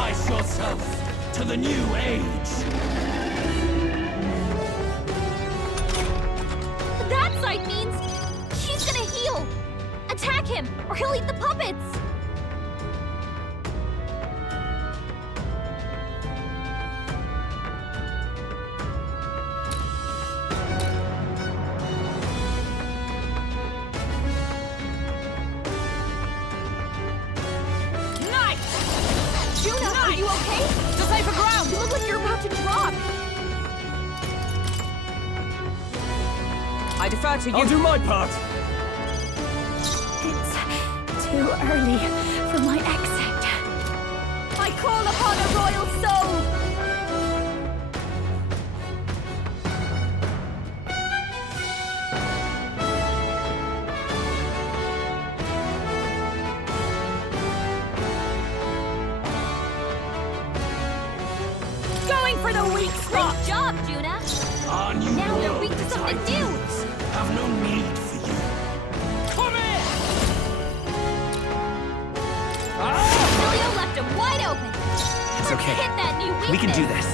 Sacrifice yourself to the new age. That sight means he's gonna heal. Attack him, or he'll eat the puppets. Are you okay? Decipher ground! You look like you're about to drop! I defer to you. I'll do my part! It's too early for my exit. I call upon a royal soul! Going for the weak spot! Great job, Juna! Our new Now they're world weak to something new! have no need for you. Come here! Julio left him wide open! It's Let's okay. hit that new weakness! We can do this.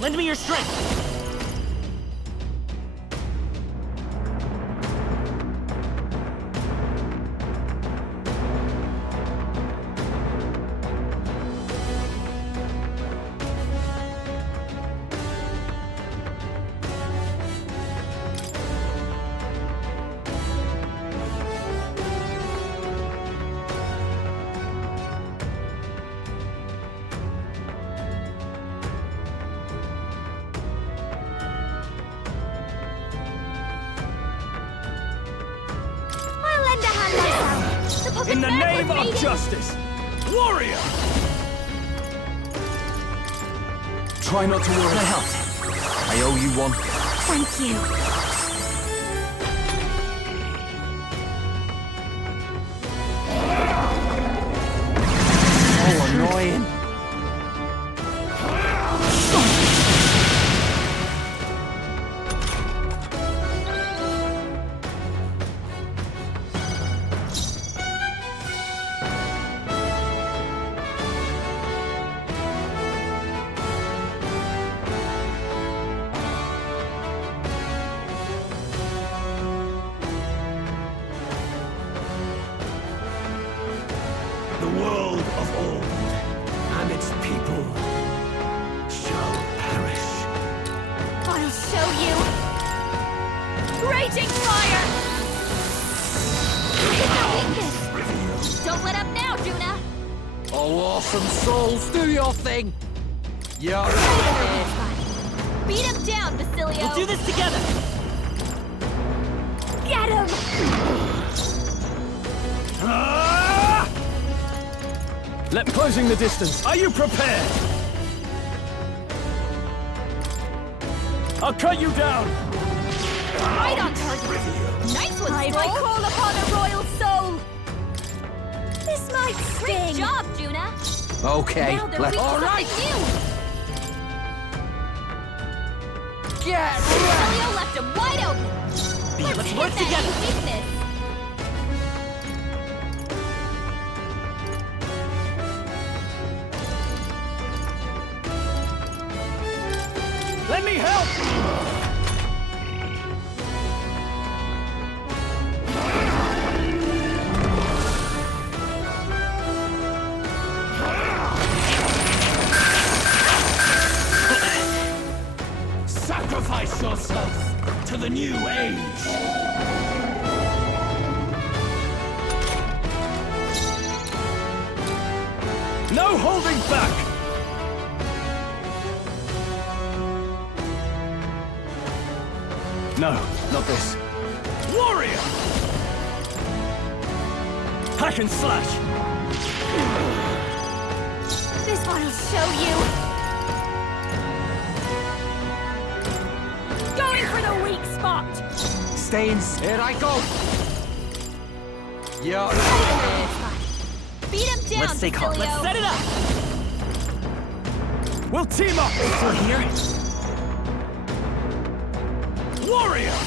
Lend me your strength. In the name of justice! Warrior! Try not to worry. Can I help? I owe you one. Thank you. So annoying. The world of old and its people shall perish. I'll show you! Raging fire! Hit the weakness! Don't let up now, Juna! Oh, awesome souls, do your thing. Yeah. Beat him down, Basilio! We'll do this together. Get him! Let closing the distance. Are you prepared? I'll cut you down. Right on target! Nice one, I call upon a royal soul! This might sting! Great job, Juna! Okay, Now they're let's... weak to All right! something new! Get Basilio left him wide open! Let's hit work that together! new weakness! Let me help! Sacrifice yourself to the new age! No holding back! No, not this. Warrior! Hack and slash! This one'll show you! Going for the weak spot! Stay in. Here I go. Yeah. Beat him down, Let's take heart. Basilio. Let's set it up. We'll team up! Still here? Warrior!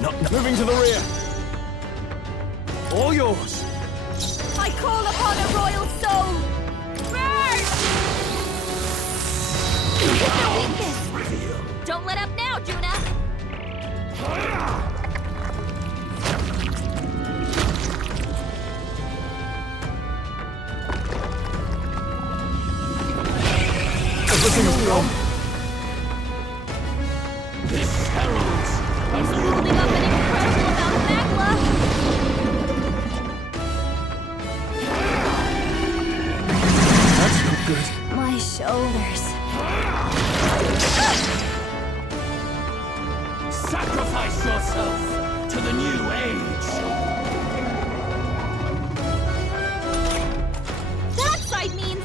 Moving to the rear. All yours. I call upon a royal soul! Burn! Hit their weakness! Don't let up now, Juna! Everything is gone. This heralds. He's holding up an incredible amount of magma! That's not good. My shoulders. Sacrifice yourself to the new age. That side means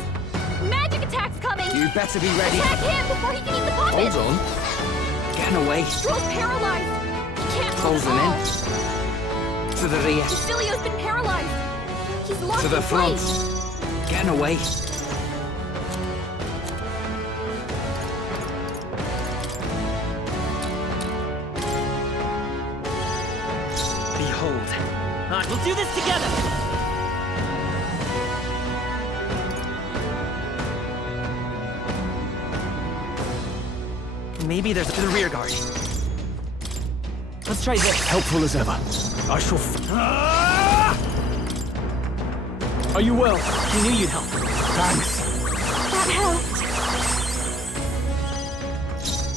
magic attacks coming! You better be ready. Attack him before he can eat the puppets! Hold on. Getting away. Stroll's paralyzed! He can't move Closing at all. in. To the rear. Basilio's been paralyzed! He's locked To the in front. place! Getting away. Behold. We'll do this together! Maybe there's the rear guard. Let's try this. Helpful as ever. I shall. Are you well? I knew you'd help. Thanks. That helped.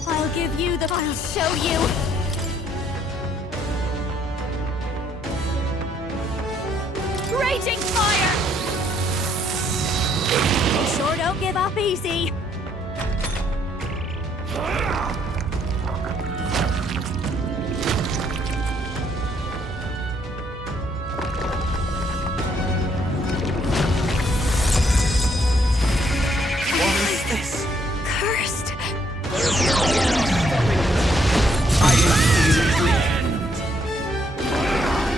I'll give you the... I'll show you. Raging fire! You sure don't give up easy. Cursed.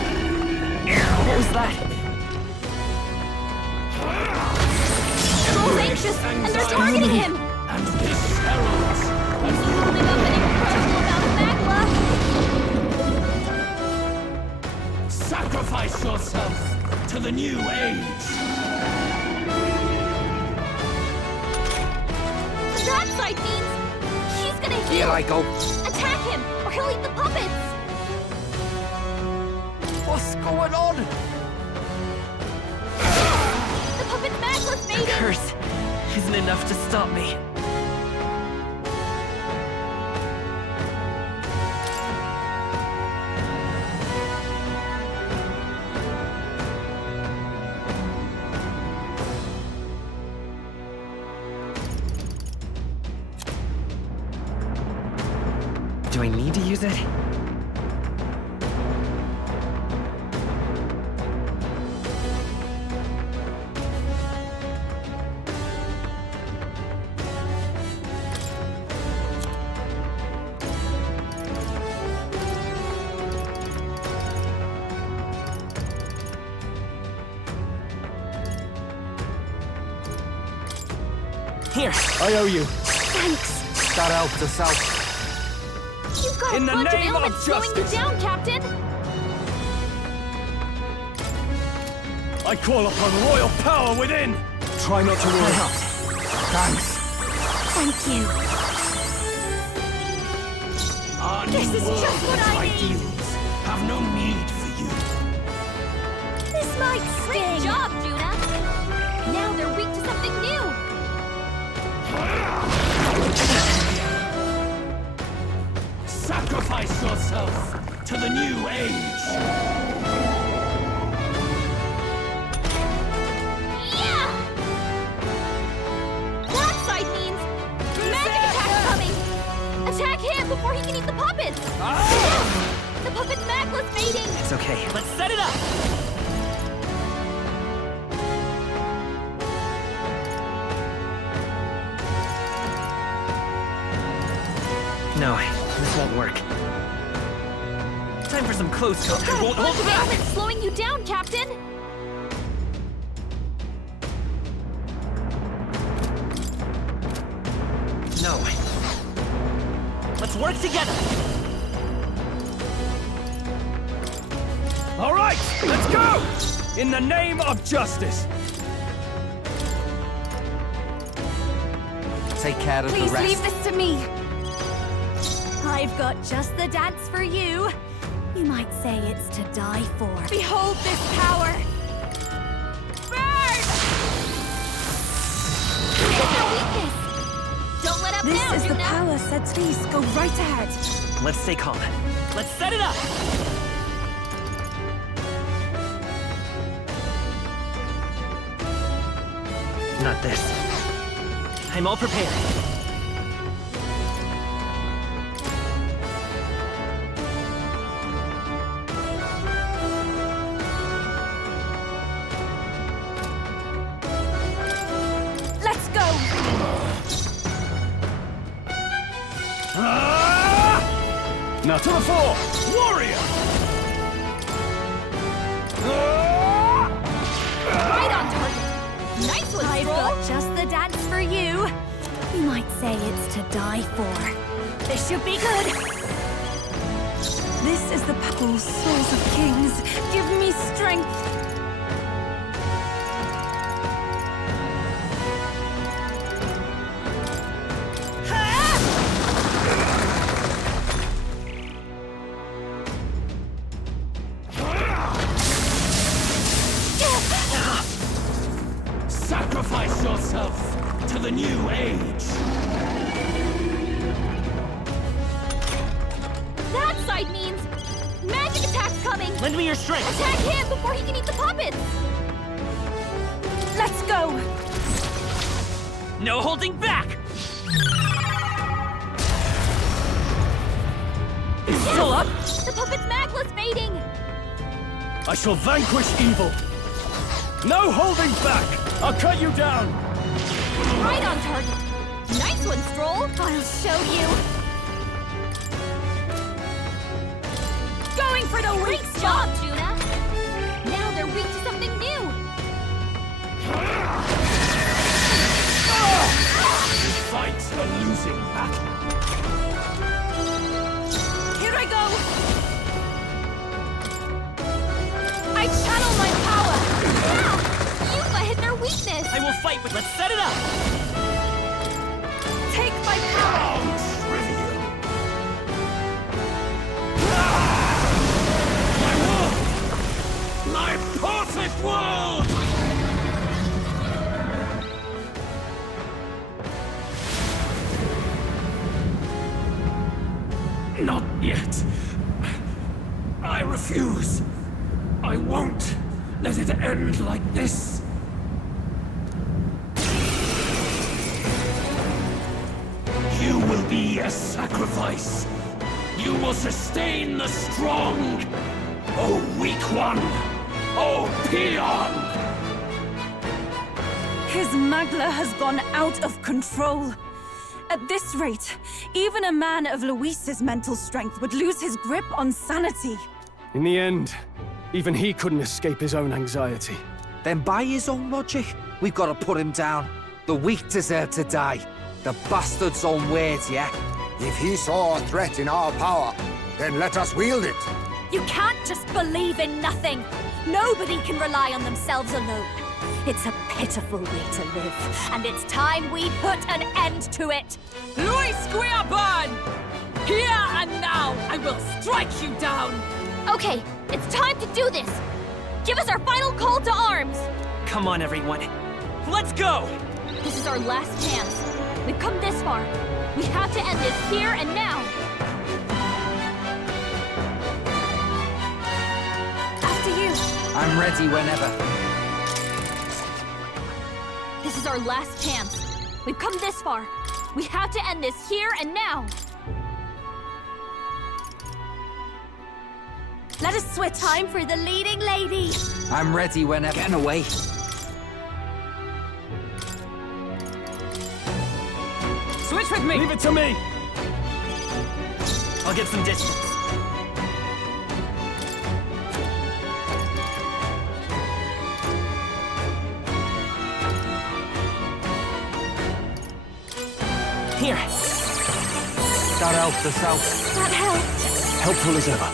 What was that? Stroll's anxious, and they're targeting him! And this heralds. He's holding up an incredible amount of magma! Sacrifice yourself to the new age. That side means he's gonna heal! Here I go. Attack him, or he'll eat the puppets! What's going on? The puppet's magma's The fading! curse isn't enough to stop me. Do I need to use it? Here. I owe you. Thanks! That helped us out. You've got In a the bunch of name of elements slowing you justice. down, Captain! I call upon royal power within. Try not to worry. Thanks. Thank you. Our This new is world just what and its I need. ideals have no need for you. This might sting! Great job, Juna! Now they're weak to something new! Sacrifice yourself to the new age. Yeah! That side means magic attack coming! Attack him before he can eat the puppets! The puppet's magma's fading! It's okay. Let's set it up! No, this won't work. Time for some close You've combat. got a Won't bunch hold of back! elements slowing you down, Captain! No. Let's work together! it! Let's go! In the name of justice! Take care of Please the rest. leave this to me. I've got just the dance for you. You might say it's to die for. Behold this power! Burn! It's your weakness! Don't let up This now, is the Juna. power, Setris. Go right ahead. Let's stay calm. Let's set it up! Not this. I'm all prepared. Let's go. Now to the fore! Warrior! Right on target. Nice one, I've Stroll. got just the dance for you. You might say it's to die for. This should be good. This is the power. Souls of kings, give me strength. Sacrifice yourself to the new age! That side means magic attack's coming. Lend me your strength! Attack him before he can eat the puppets. Let's go. No holding back! It's still up! The puppet's magla's fading. I shall vanquish evil! No holding back! I'll cut you down! Right on target. Nice one, Stroll. I'll show you. Going for the Great weak job, Juna. Now they're weak to something new. This fight's a losing battle. Here I go. I channel my power. Yeah! Yuba hit their weakness. I will fight, but let's set it up! Take my power. How trivial! My world! My perfect world! Not yet. I refuse. I won't let it end like this. You will be a sacrifice. You will sustain the strong. Oh, weak one. Oh, peon. His magla has gone out of control. At this rate, even a man of Luis's mental strength would lose his grip on sanity. In the end, even he couldn't escape his own anxiety. Then by his own logic, we've got to put him down. The weak deserve to die. The bastard's own words, yeah? If he saw a threat in our power, then let us wield it. You can't just believe in nothing. Nobody can rely on themselves alone. It's a pitiful way to live, and it's time we put an end to it. Luis Guiaban! Here and now, I will strike you down! Okay, it's time to do this. Give us our final call to arms. Come on, everyone. Let's go! This is our last chance. We've come this far. We have to end this here and now. After you. I'm ready whenever. This is our last chance. We've come this far. We have to end this here and now. Let us switch. Time for the leading lady. I'm ready whenever. Getting away. Switch with me! Leave it to me! I'll get some distance. Here. That helped us out. That helped. Helpful as ever.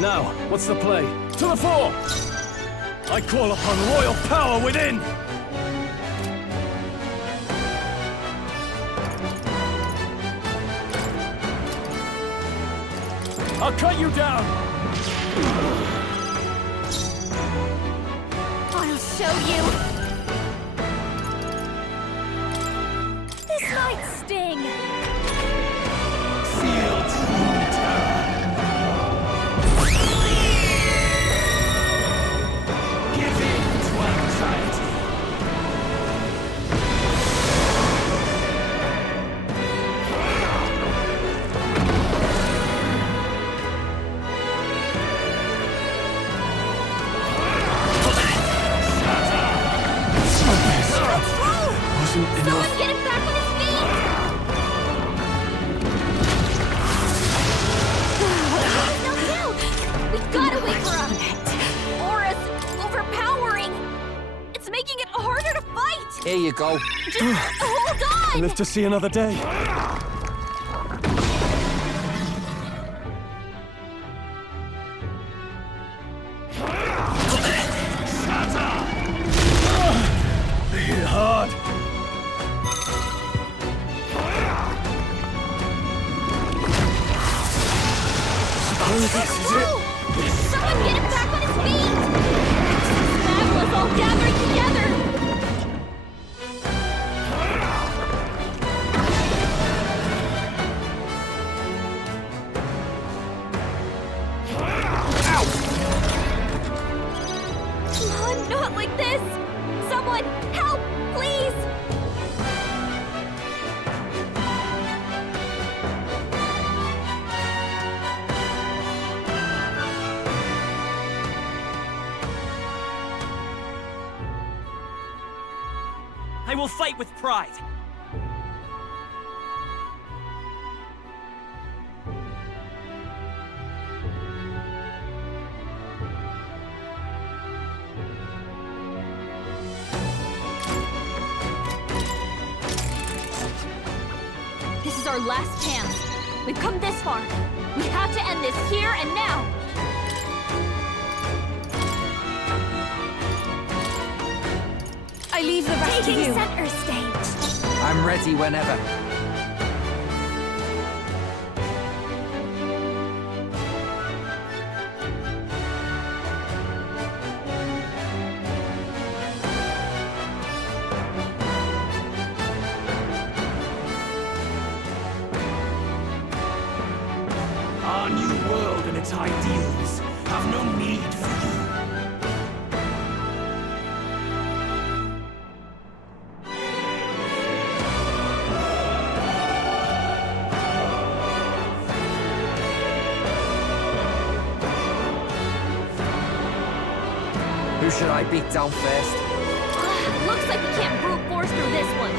Now, what's the play? To the fore! I call upon royal power within! I'll cut you down! I'll show you! This might sting! Feel true terror! Give in to anxiety! Wasn't Someone enough. get him back on his feet! He's knocked out! We gotta wait for him! Aura's overpowering! It's making it harder to fight! Here you go. Just hold I on! live to see another day. They hit hard. Suppose this is it. Someone get him back on his feet! Magma's all gathering together! Come on, not like this! Someone, help, please! I will fight with pride. This is our last chance. We've come this far. We have to end this here and now. I leave the rest to Taking you. center stage. I'm ready whenever. Our new world and its ideals have no need for you. Who should I beat down first? Looks like we can't brute force through this one.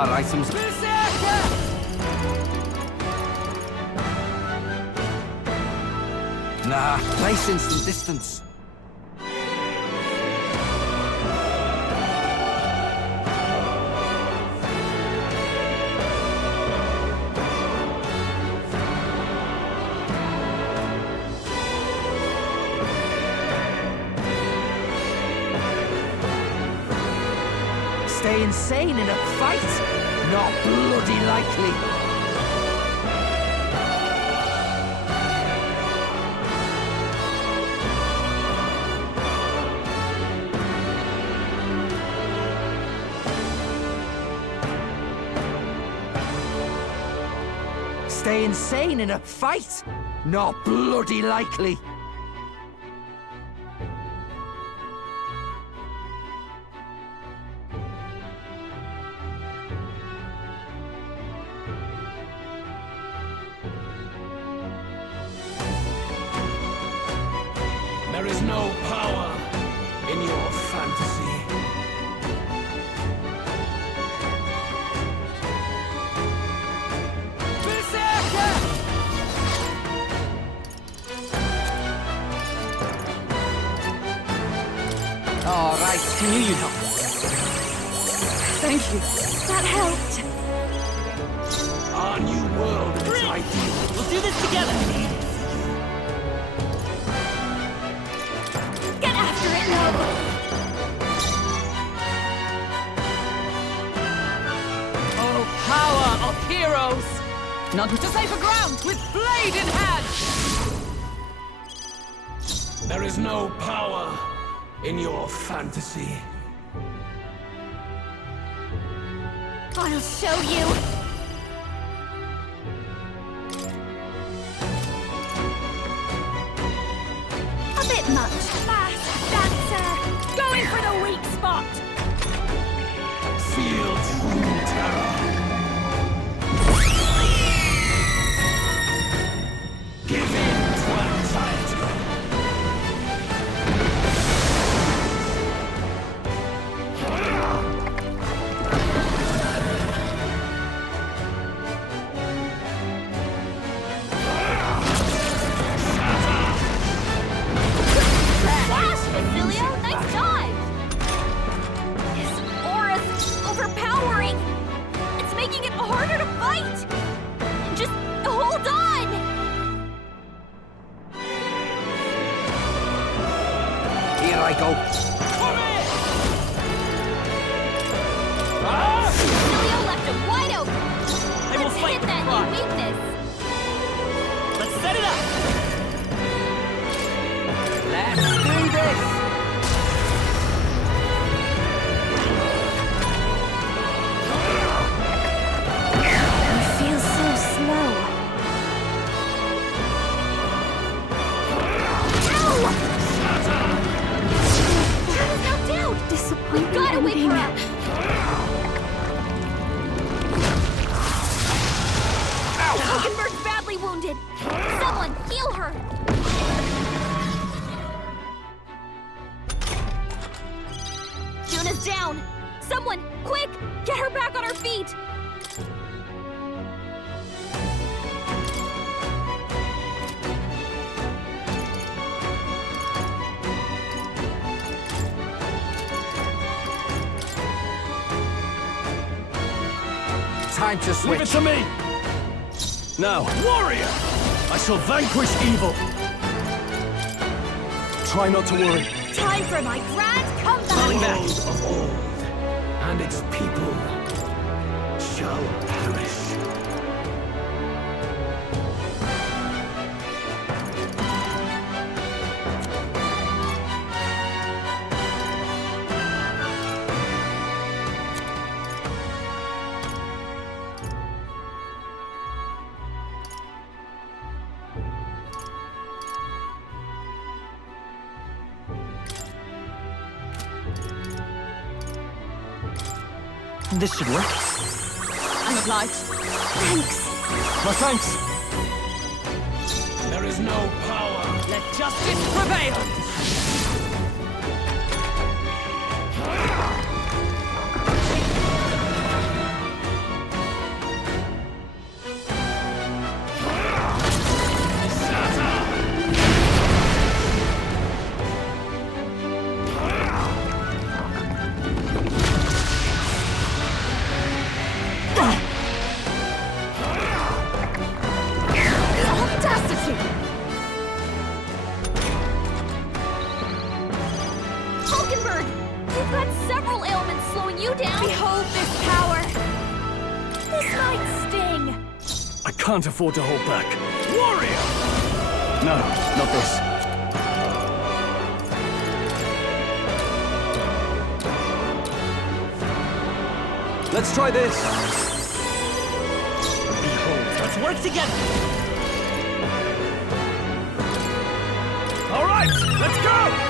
Our items. Nah, nice instant distance. Stay insane in a fight? Not bloody likely. Stay insane in a fight? Not bloody likely. There is no power in your fantasy. All right. I knew you'd help. Thank you. That helped. Our new world and its ideals. We'll do this together. Get after it, Nova. Oh, power of heroes! None to safer ground with blade in hand! There is no power in your fantasy. I'll show you. A bit much. Fast dancer. Going for the weak spot. Feel true terror. Give in to anxiety. Flash, Basilio! Nice dive! His aura's overpowering. It's making it harder to fight. Just hold on! Here I go. Basilio left him wide open. I will Let's fight hit with that pride. new weakness. Let's set it up. Let's do this. He feels so slow. Ow! Turtle's knocked out! Disappointing. We've gotta wake her up. Falkenberg's badly wounded. Someone heal her. Juna's down. Someone, quick, get her back on her feet. Time to Leave it switch. to me! Now, warrior! I shall vanquish evil. Try not to worry. Time for my grand The comeback. world of old and its people shall perish. This should work. I'm obliged. Thanks. My thanks. There is no power. Let justice prevail! Can't afford to hold back. Warrior! No, not this. Let's try this. Behold, let's work together. All right, let's go!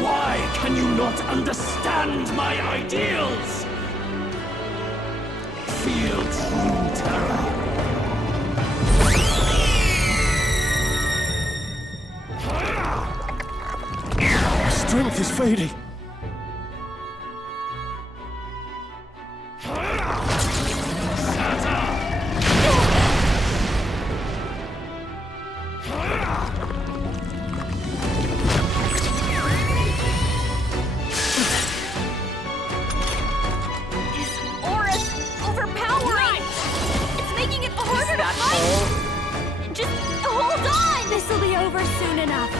Why can you not understand my ideals? Feel true terror. My strength is fading. This'll be over soon enough.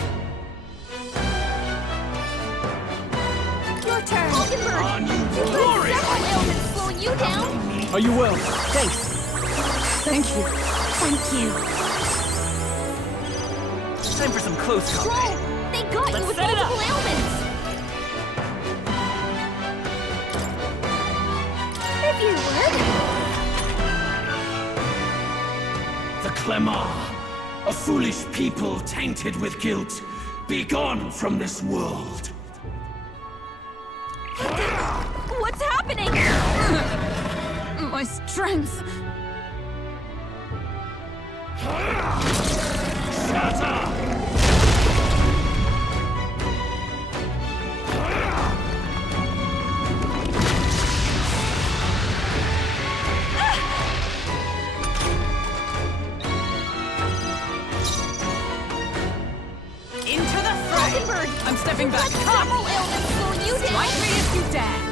Your turn. Hulkenberg, you've got several ailments slowing you down. Are you well? Thanks. Thank you. Thank you. Time for some close combat. Stroll, they got you with set it up. multiple ailments. If you would. The Clemar, a foolish people tainted with guilt. Be gone from this world. What's happening? My strength. Shut up! Into the fray! Hulkenberg, I'm stepping back. you've got Come! several ailments slowing you down. Strike me if you dare!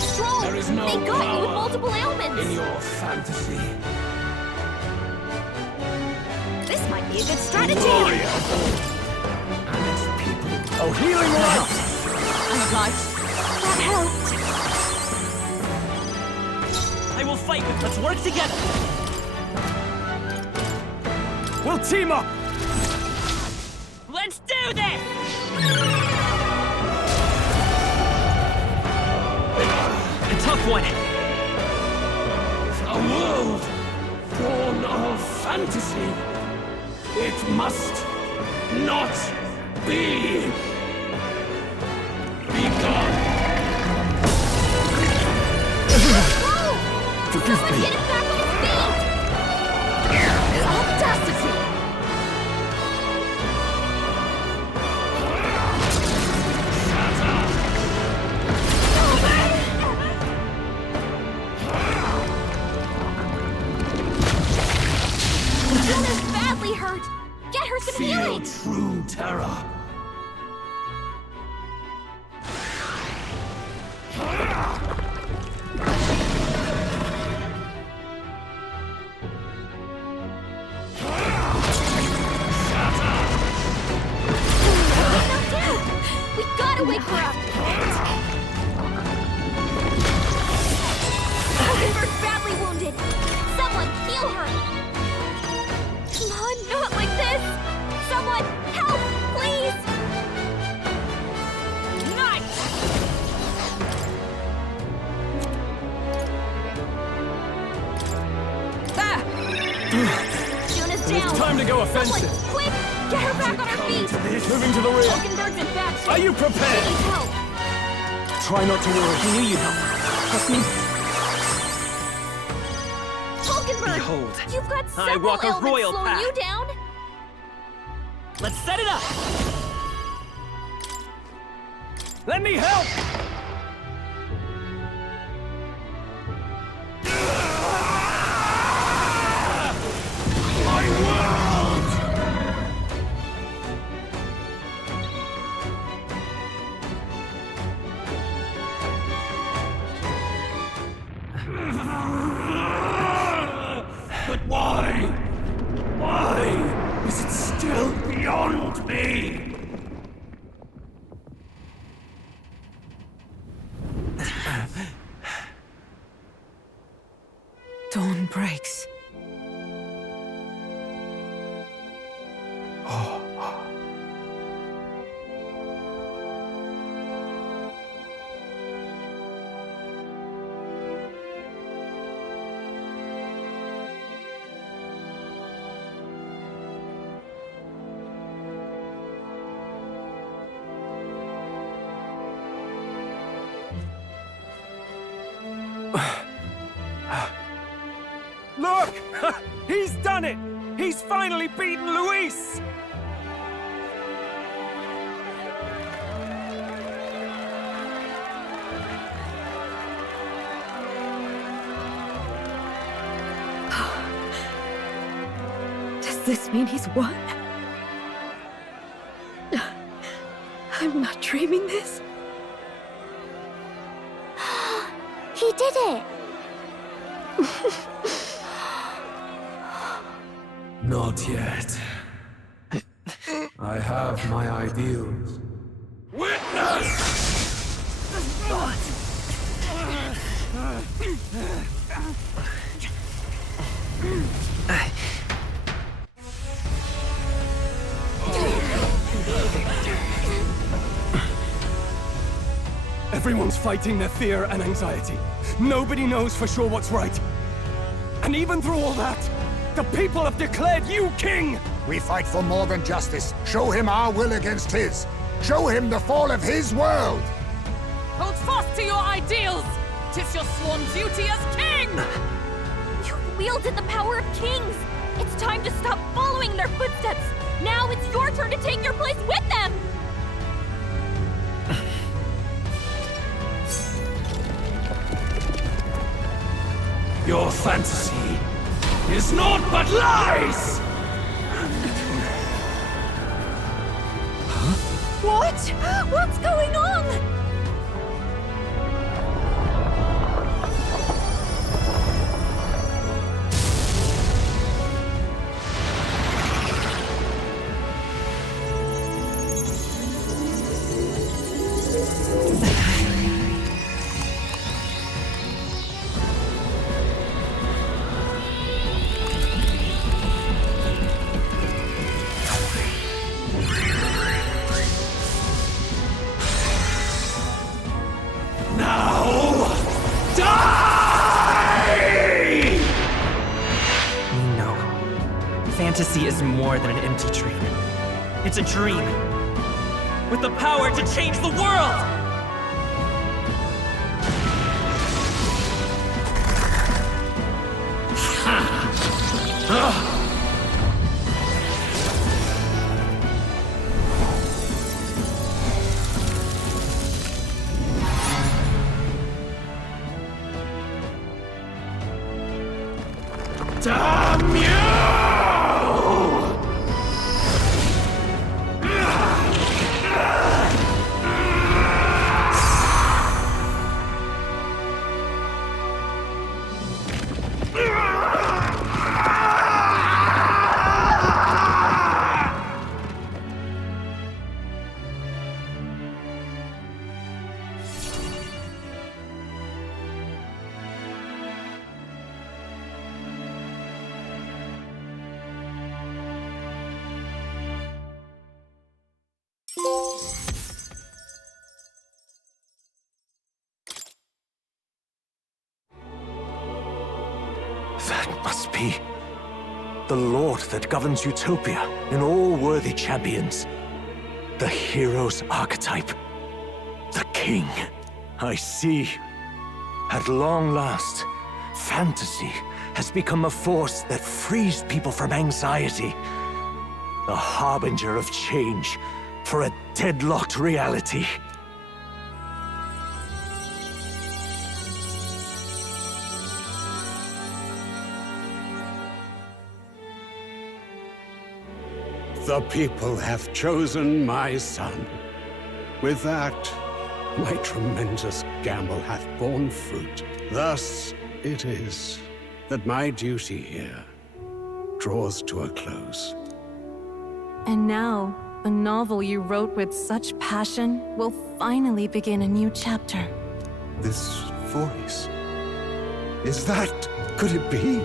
Stroll, There is no they got you with power multiple ailments. in your fantasy. This might be a good strategy. Warrior and its people. Oh, healing light! I'm obliged. That helped. I will fight with. Let's work together. We'll team up! Let's do this! A tough one. A world born of fantasy. It must not be. Be gone. Forgive Someone me. get him back on his feet! Audacity! Jonah's badly hurt! Get her some Feel healing! true terror. Knocked out! We gotta wake her up! Hulkenberg's badly wounded! Someone heal her! Come on, not like this! Someone help, please! Nice! Ah! Jonah's down! Time to go offensive. Someone, quick! Get her back on her feet! Moving to the rear. Hulkenberg's in bad shape! Are you He prepared? needs help! Try not to worry. I knew you'd help. Trust me. Hulkenberg! Behold, You've got I several walk a ailments royal slowing path. you down! Let's set it up. Let me help! My world! But why? Why is it still beyond me? Dawn breaks. Look! He's done it! He's finally beaten Luis! Does this mean he's won? I'm not dreaming this. He did it! Not yet. I have my ideals. Everyone's fighting their fear and anxiety. Nobody knows for sure what's right. And even through all that, the people have declared you king! We fight for more than justice. Show him our will against his. Show him the fall of his world! Hold fast to your ideals! 'Tis your sworn duty as king! You've wielded the power of kings! It's time to stop following in their footsteps! Now it's your turn to take your place with them! Your fantasy is naught but lies! What? What's going on? Fantasy is more than an empty dream. It's a dream with the power to change the world! Damn you! That must be the Lord that governs Utopia in all worthy champions. The hero's archetype. The king. I see. At long last, fantasy has become a force that frees people from anxiety. A harbinger of change for a deadlocked reality. The people have chosen my son. With that, my tremendous gamble hath borne fruit. Thus it is that my duty here draws to a close. And now, the novel you wrote with such passion will finally begin a new chapter. This voice, Could it be?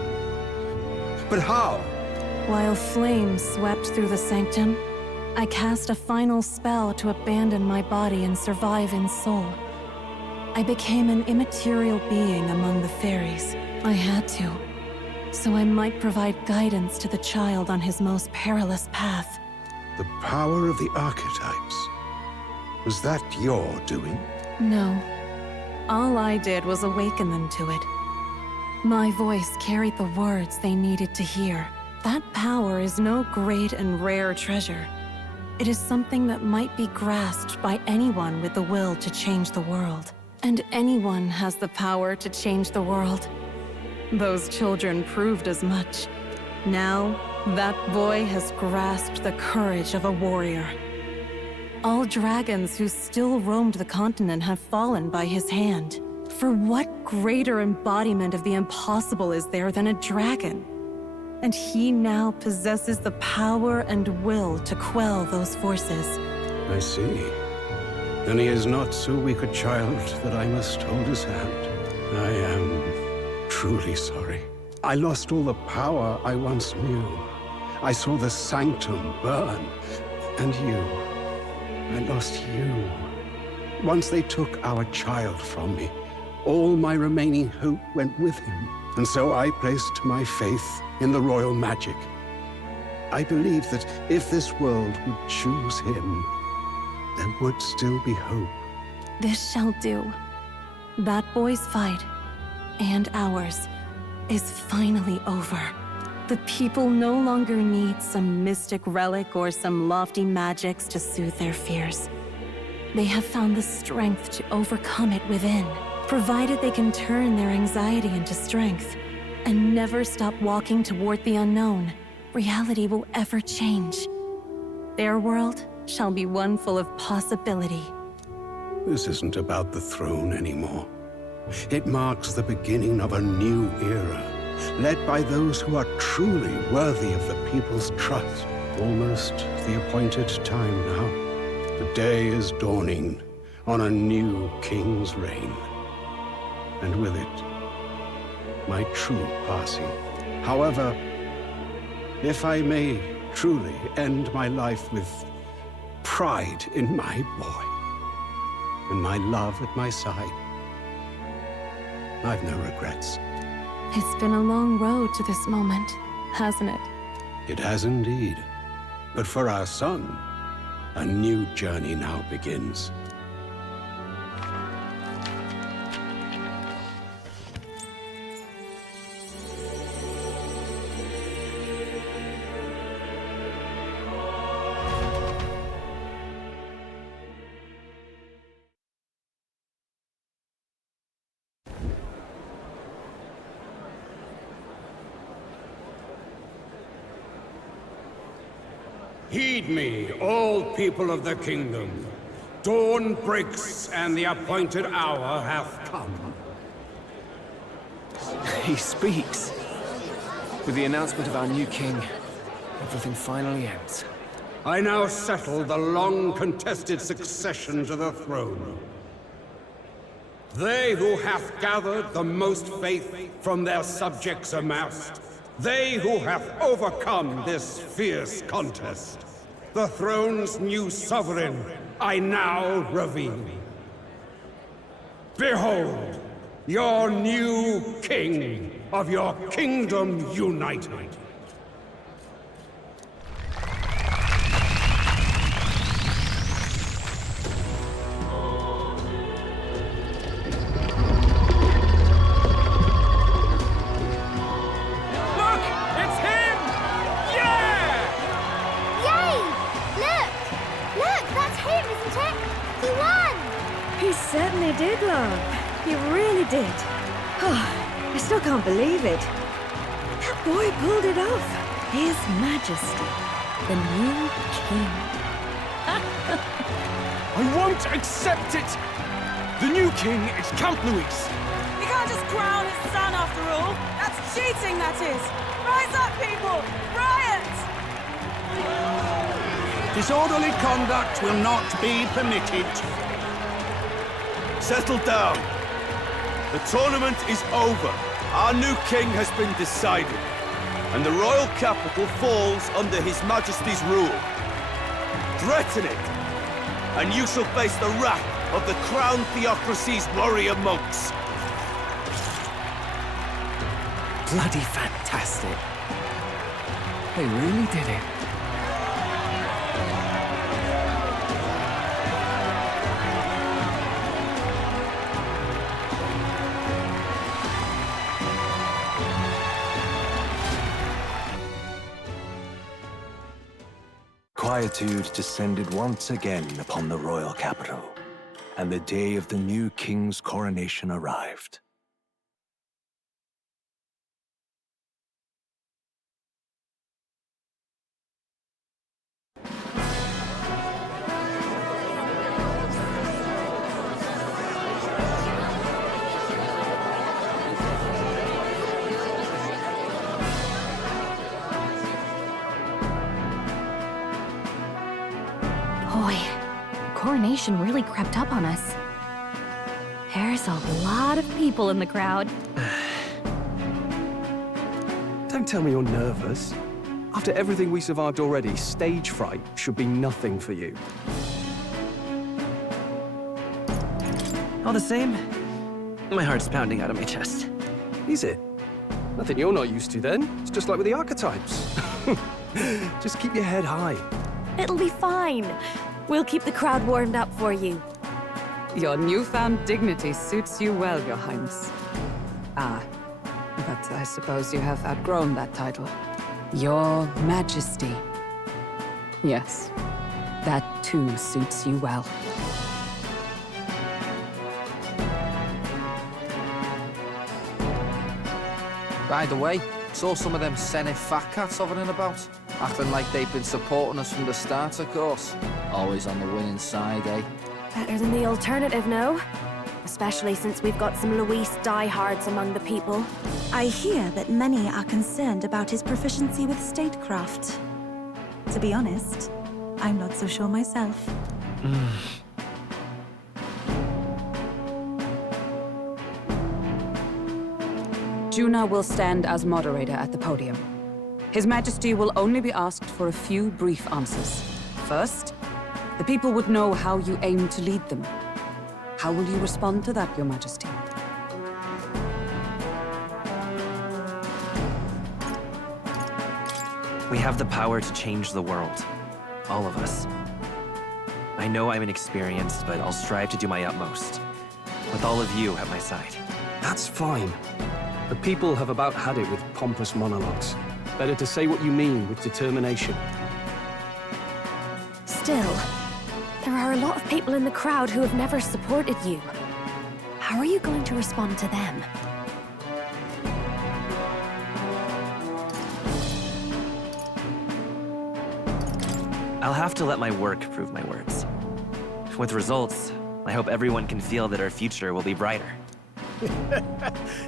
But how? While flames swept through the sanctum, I cast a final spell to abandon my body and survive in soul. I became an immaterial being among the fairies. I had to, so I might provide guidance to the child on his most perilous path. The power of the archetypes. Was that your doing? No. All I did was awaken them to it. My voice carried the words they needed to hear. That power is no great and rare treasure. It is something that might be grasped by anyone with the will to change the world. And anyone has the power to change the world. Those children proved as much. Now, that boy has grasped the courage of a warrior. All dragons who still roamed the continent have fallen by his hand. For what greater embodiment of the impossible is there than a dragon? And he now possesses the power and will to quell those forces. I see. Then he is not so weak a child that I must hold his hand. I am truly sorry. I lost all the power I once knew. I saw the sanctum burn. And you. I lost you. Once they took our child from me, all my remaining hope went with him. And so I placed my faith in the royal magic. I believed that if this world would choose him, there would still be hope. This shall do. That boy's fight, and ours, is finally over. The people no longer need some mystic relic or some lofty magics to soothe their fears. They have found the strength to overcome it within. Provided they can turn their anxiety into strength and never stop walking toward the unknown, reality will ever change. Their world shall be one full of possibility. This isn't about the throne anymore. It marks the beginning of a new era, led by those who are truly worthy of the people's trust. Almost the appointed time now. The day is dawning on a new king's reign. And with it, my true passing. However, if I may truly end my life with pride in my boy, and my love at my side, I've no regrets. It's been a long road to this moment, hasn't it? It has indeed. But for our son, a new journey now begins. Heed me, all people of the kingdom. Dawn breaks, and the appointed hour hath come. He speaks. With the announcement of our new king, everything finally ends. I now settle the long-contested succession to the throne. They who hath gathered the most faith from their subjects amassed, they who have overcome this fierce contest, the throne's new sovereign, I now reveal. Behold, your new king of your kingdom united. Certainly did, love. He really did. Oh, I still can't believe it. That boy pulled it off. His Majesty, the new king. I won't accept it! The new king is Count Luis. He can't just crown his son after all. That's cheating, that is. Rise up, people! Riot! Disorderly conduct will not be permitted. Settle down. The tournament is over. Our new king has been decided, and the royal capital falls under His Majesty's rule. Threaten it, and you shall face the wrath of the Crown Theocracy's warrior monks. Bloody fantastic. They really did it. Quietude descended once again upon the royal capital, and the day of the new king's coronation arrived. Boy, coronation really crept up on us. There's a lot of people in the crowd. Don't tell me you're nervous. After everything we survived already, stage fright should be nothing for you. All the same, my heart's pounding out of my chest. Is it? Nothing you're not used to then. It's just like with the archetypes. Just keep your head high. It'll be fine. We'll keep the crowd warmed up for you. Your newfound dignity suits you well, Your Highness. Ah, but I suppose you have outgrown that title. Your Majesty. Yes, that too suits you well. By the way, saw some of them Senate fat cats hovering about, acting like they've been supporting us from the start, of course. Always on the winning side, eh? Better than the alternative, no? Especially since we've got some Luis diehards among the people. I hear that many are concerned about his proficiency with statecraft. To be honest, I'm not so sure myself. Juna will stand as moderator at the podium. His Majesty will only be asked for a few brief answers. First, the people would know how you aim to lead them. How will you respond to that, Your Majesty? We have the power to change the world. All of us. I know I'm inexperienced, but I'll strive to do my utmost. With all of you at my side. That's fine. The people have about had it with pompous monologues. Better to say what you mean with determination. Still, there are a lot of people in the crowd who have never supported you. How are you going to respond to them? I'll have to let my work prove my words. With results, I hope everyone can feel that our future will be brighter.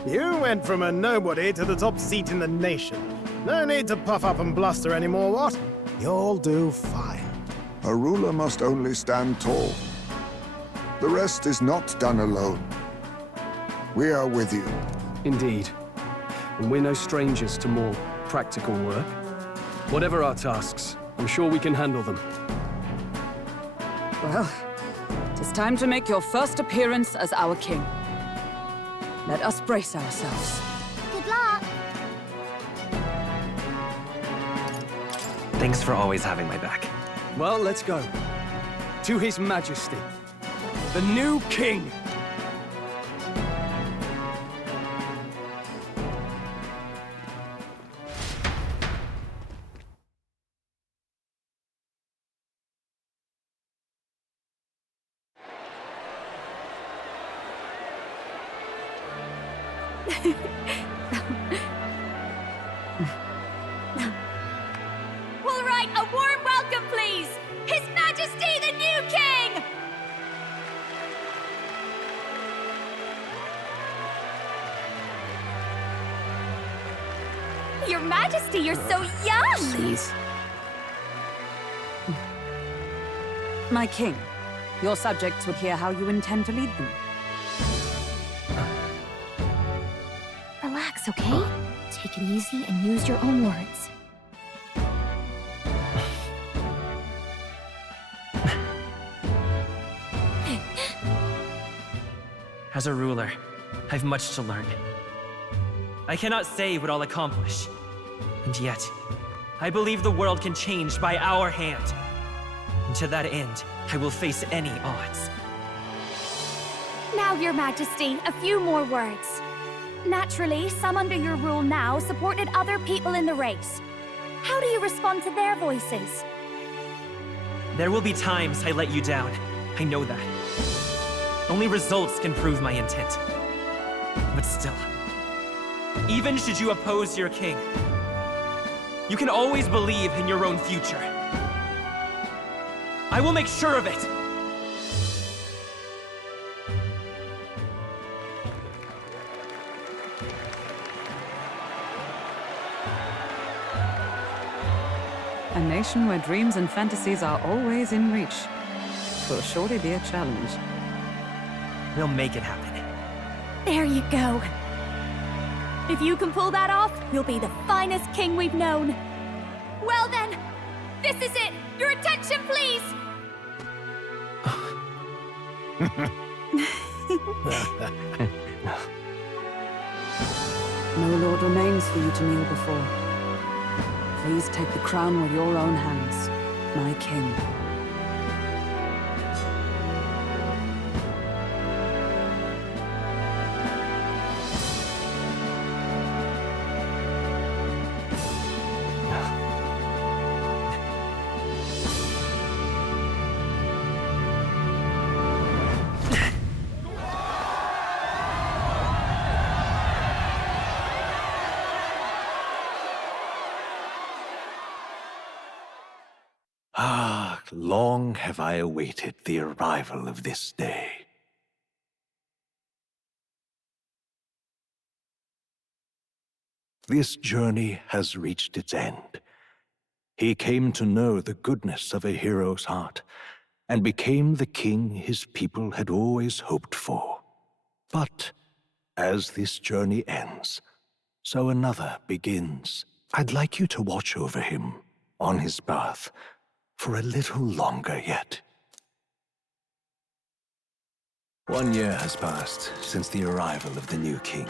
You went from a nobody to the top seat in the nation. No need to puff up and bluster anymore, what? You'll do fine. A ruler must only stand tall. The rest is not done alone. We are with you. Indeed. And we're no strangers to more practical work. Whatever our tasks, I'm sure we can handle them. Well, it is time to make your first appearance as our king. Let us brace ourselves. Good luck! Thanks for always having my back. Well, let's go. To His Majesty, the new king! All right, a warm welcome, please! His Majesty, the new king! Your Majesty, you're so young! Please. My king, your subjects would hear how you intend to lead them. Relax. relax, okay? Take it easy and use your own words. As a ruler, I've much to learn. I cannot say what I'll accomplish. And yet, I believe the world can change by our hand. And to that end, I will face any odds. Now, Your Majesty, a few more words. Naturally, some under your rule now supported other people in the race. How do you respond to their voices? There will be times I let you down. I know that. Only results can prove my intent. But still, even should you oppose your king, you can always believe in your own future. I will make sure of it! A nation where dreams and fantasies are always in reach. Will surely be a challenge. We'll make it happen. There you go. If you can pull that off, you'll be the finest king we've known. Well then, this is it! Your attention, please! No lord remains for you to kneel before. Please take the crown with your own hands, my king. Ah, long have I awaited the arrival of this day. This journey has reached its end. He came to know the goodness of a hero's heart, and became the king his people had always hoped for. But as this journey ends, so another begins. I'd like you to watch over him on his path for a little longer yet. 1 year has passed since the arrival of the new king.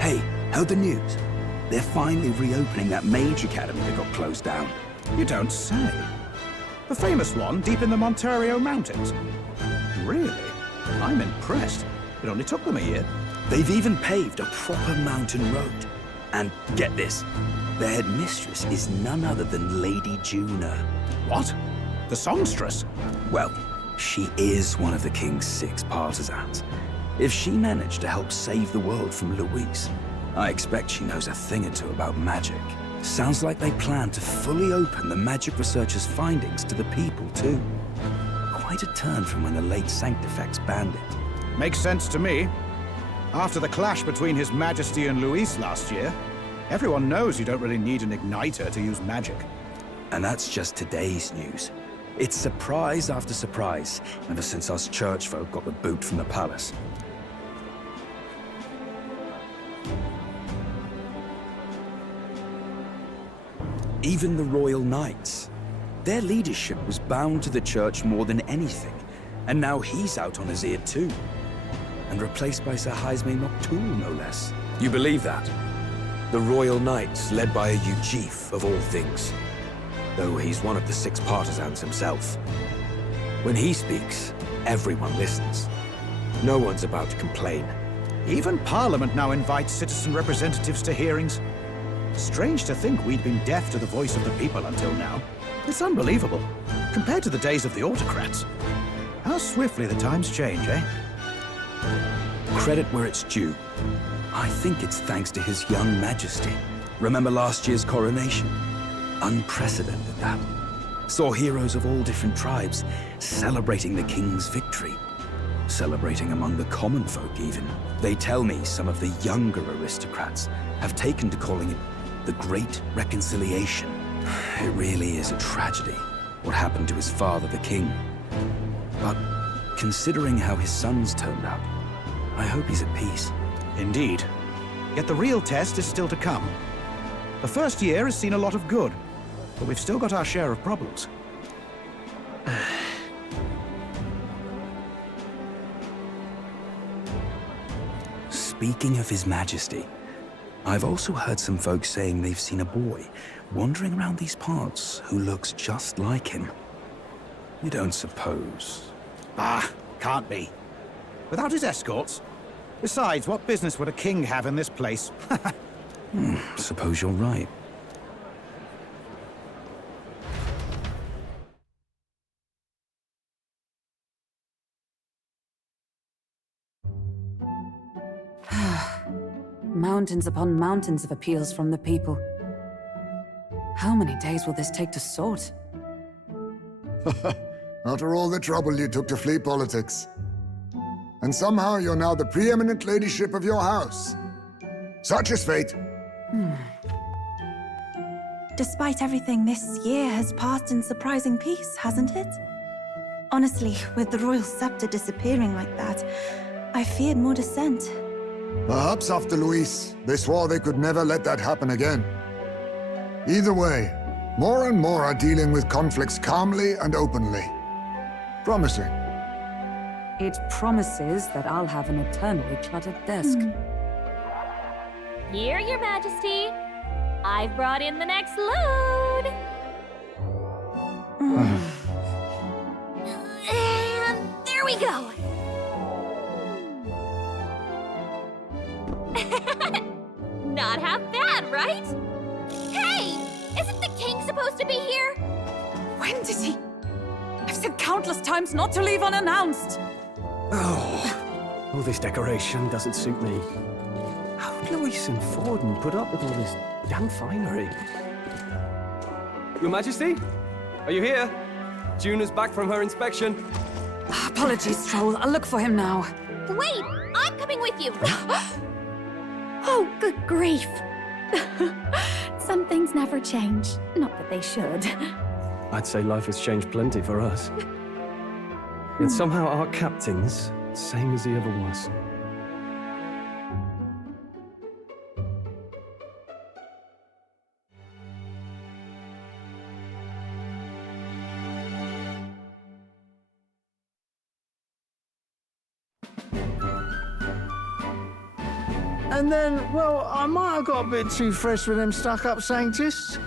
Hey, heard the news? They're finally reopening that mage academy that got closed down. You don't say. The famous one deep in the Montario Mountains. Really? I'm impressed. It only took them a year. They've even paved a proper mountain road. And get this, their headmistress is none other than Lady Juna. What? The songstress? Well, she is one of the king's 6 partisans. If she managed to help save the world from Luis, I expect she knows a thing or two about magic. Sounds like they plan to fully open the magic researcher's findings to the people, too. Quite a turn from when the late Sanctifex banned it. Makes sense to me. After the clash between His Majesty and Luis last year, everyone knows you don't really need an igniter to use magic. And that's just today's news. It's surprise after surprise, ever since us church folk got the boot from the palace. Even the Royal Knights. Their leadership was bound to the church more than anything, and now he's out on his ear too. And replaced by Sir Jaime Noctul, no less. You believe that? The Royal Knights, led by a Ujif of all things. Though he's one of the 6 partisans himself. When he speaks, everyone listens. No one's about to complain. Even Parliament now invites citizen representatives to hearings. Strange to think we'd been deaf to the voice of the people until now. It's unbelievable, compared to the days of the autocrats. How swiftly the times change, eh? Credit where it's due. I think it's thanks to His young Majesty. Remember last year's coronation? Unprecedented, that. Saw heroes of all different tribes celebrating the king's victory. Celebrating among the common folk, even. They tell me some of the younger aristocrats have taken to calling it the Great Reconciliation. It really is a tragedy, what happened to his father, the king. But considering how his sons turned out, I hope he's at peace. Indeed. Yet the real test is still to come. The first year has seen a lot of good, but we've still got our share of problems. Speaking of His Majesty, I've also heard some folks saying they've seen a boy wandering around these parts who looks just like him. You don't suppose? Ah, can't be. Without his escorts? Besides, what business would a king have in this place? Suppose you're right. Mountains upon mountains of appeals from the people. How many days will this take to sort? After all the trouble you took to flee politics. And somehow you're now the preeminent ladyship of your house. Such is fate. Despite everything, this year has passed in surprising peace, hasn't it? Honestly, with the royal scepter disappearing like that, I feared more dissent. Perhaps after Luis, they swore they could never let that happen again. Either way, more and more are dealing with conflicts calmly and openly. Promising. It promises that I'll have an eternally cluttered desk. Here, Your Majesty. I've brought in the next load. And there we go. Not half bad, right? Hey! Isn't the king supposed to be here? When did he? I've said countless times not to leave unannounced. Oh, this decoration doesn't suit me. How would Luis and Forden put up with all this damn finery? Your Majesty? Are you here? Juna's back from her inspection. Apologies, Troll. I'll look for him now. Wait! I'm coming with you! Oh, good grief. Some things never change. Not that they should. I'd say life has changed plenty for us. Yet somehow our captain's same as he ever was. And then, well, I might have got a bit too fresh with them stuck-up Sanctists.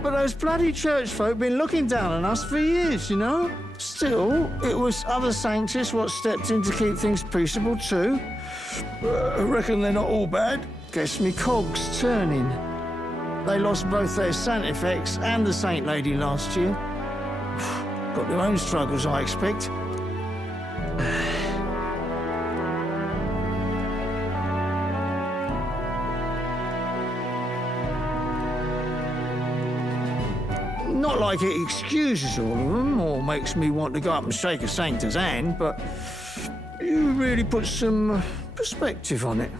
But those bloody church folk been looking down on us for years, you know? Still, it was other Sanctists what stepped in to keep things peaceable too. I reckon they're not all bad. Guess me cogs turning. They lost both their Santifex and the Saint Lady last year. Got their own struggles, I expect. Not like it excuses all of them or makes me want to go up and shake a Sanctor's hand, but you really put some perspective on it.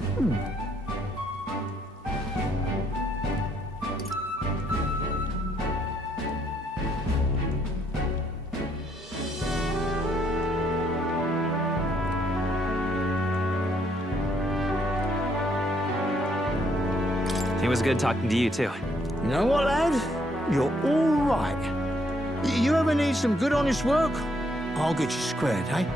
It was good talking to you, too. You know what, lad? You're all right. You ever need some good, honest work? I'll get you squared, eh?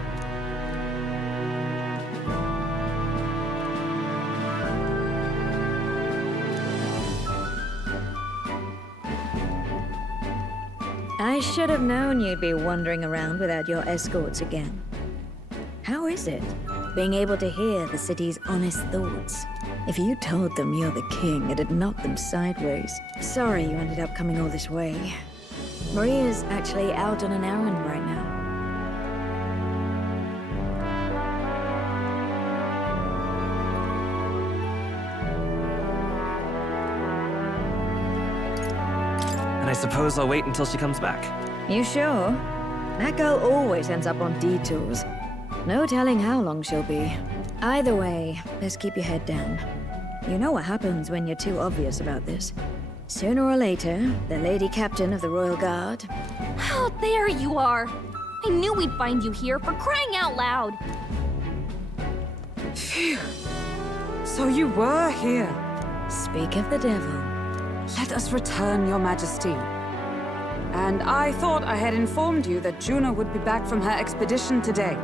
I should have known you'd be wandering around without your escorts again. How is it, being able to hear the city's honest thoughts? If you told them you're the king, it'd knock them sideways. Sorry you ended up coming all this way. Maria's actually out on an errand right now. And I suppose I'll wait until she comes back. You sure? That girl always ends up on detours. No telling how long she'll be. Either way, best keep your head down. You know what happens when you're too obvious about this. Sooner or later, the Lady Captain of the Royal Guard... Oh, there you are! I knew we'd find you here, for crying out loud! Phew. So you were here. Speak of the devil. Let us return, Your Majesty. And I thought I had informed you that Juno would be back from her expedition today.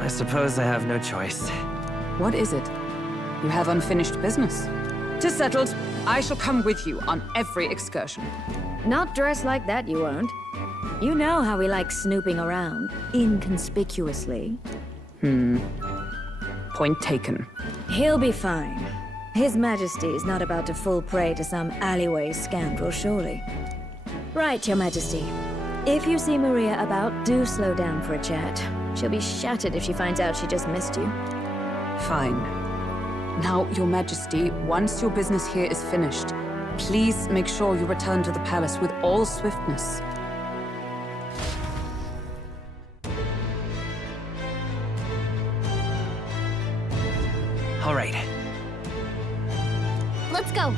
I suppose I have no choice. What is it? You have unfinished business. 'Tis settled. I shall come with you on every excursion. Not dressed like that, you won't. You know how we like snooping around, inconspicuously. Point taken. He'll be fine. His Majesty is not about to fall prey to some alleyway scoundrel, surely. Right, Your Majesty. If you see Maria about, do slow down for a chat. She'll be shattered if she finds out she just missed you. Fine. Now, Your Majesty, once your business here is finished, please make sure you return to the palace with all swiftness. All right. Let's go!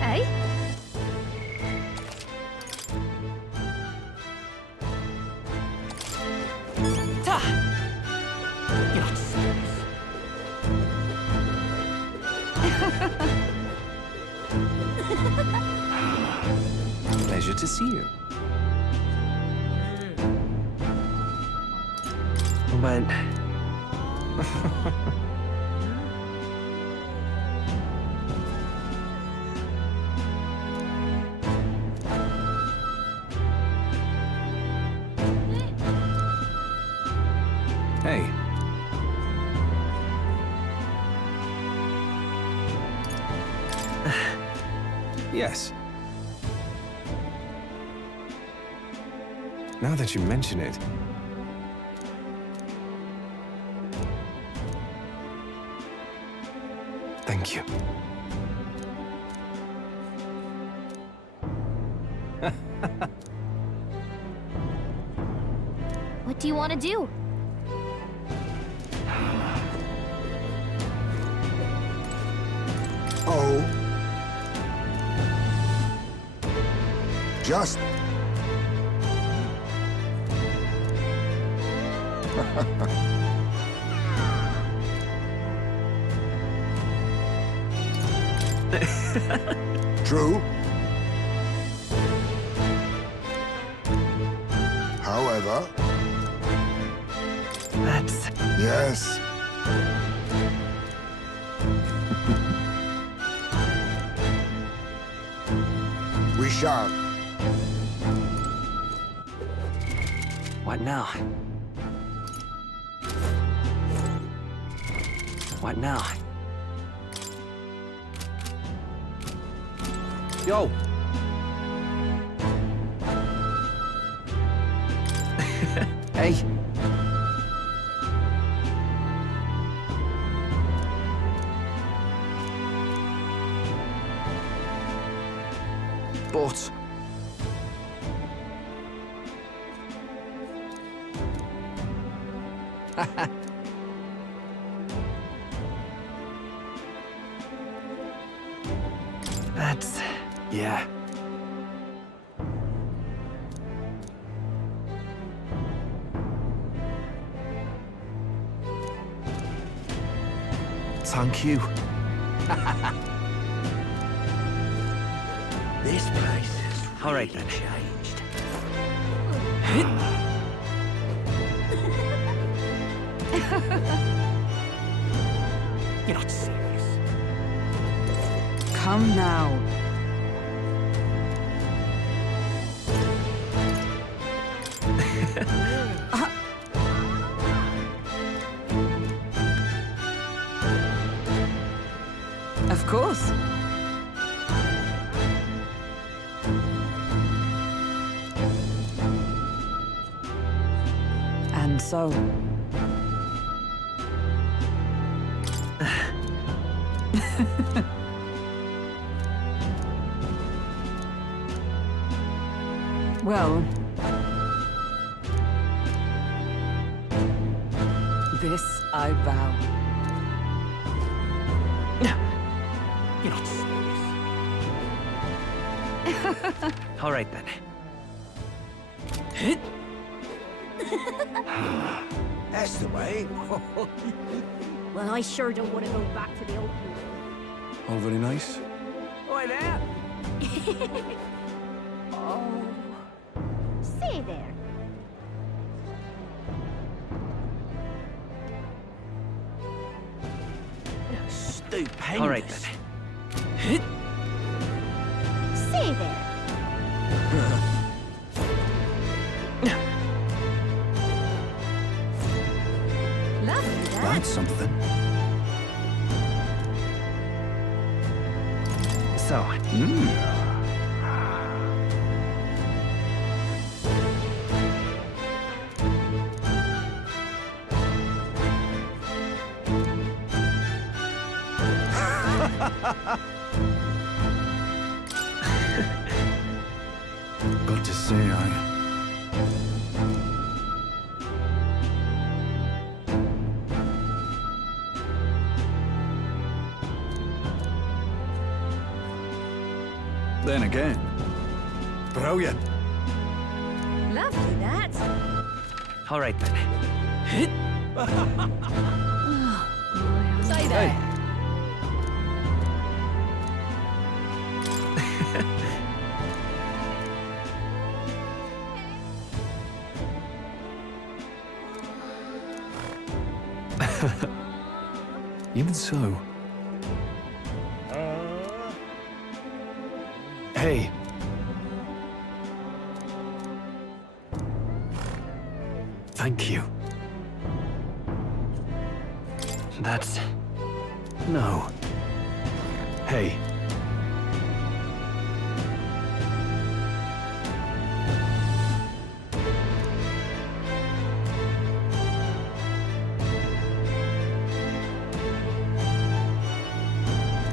Hey? Ta! Pleasure to see you. But... Hey. Yes. Now that you mention it... Thank you. What do you want to do? Oh. Just... True. However... That's... Yes. We shall. What now? What now? Yo! Hey! But... That's... yeah. Thank you. This place is All right, then. changed. You're not serious. Come now. Of course. And so, Well... This I vow. You're not serious. All right, then. That's the way. Well, I sure don't want to go back to the old people. All very nice. Oi there! Oh. Say there. Stupendous. All right, then. Say there. Lovely, that. That's something. So, Got to say, Then again, brilliant. Lovely, that. all right, then. Say there. Even so. Hey. Thank you. That's... No. Hey.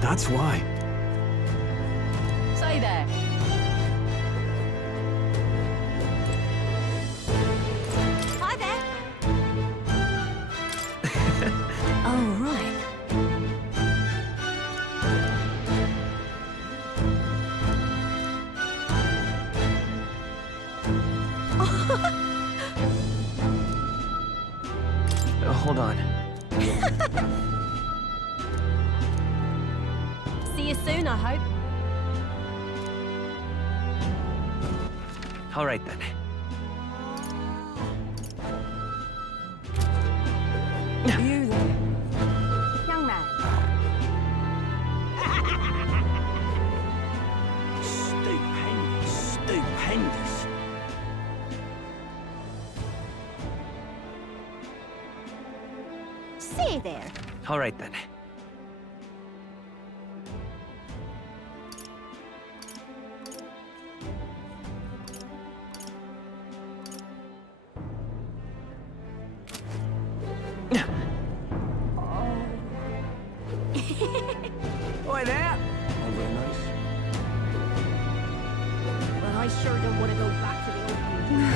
That's why. Say there. Hi there. Oh, right. Hold on. See you soon, I hope. All right, then. You there. Young man. Stupendous. Stupendous. See there. All right, then. Oi there. All very nice. Well, I sure don't want to go back to the old people.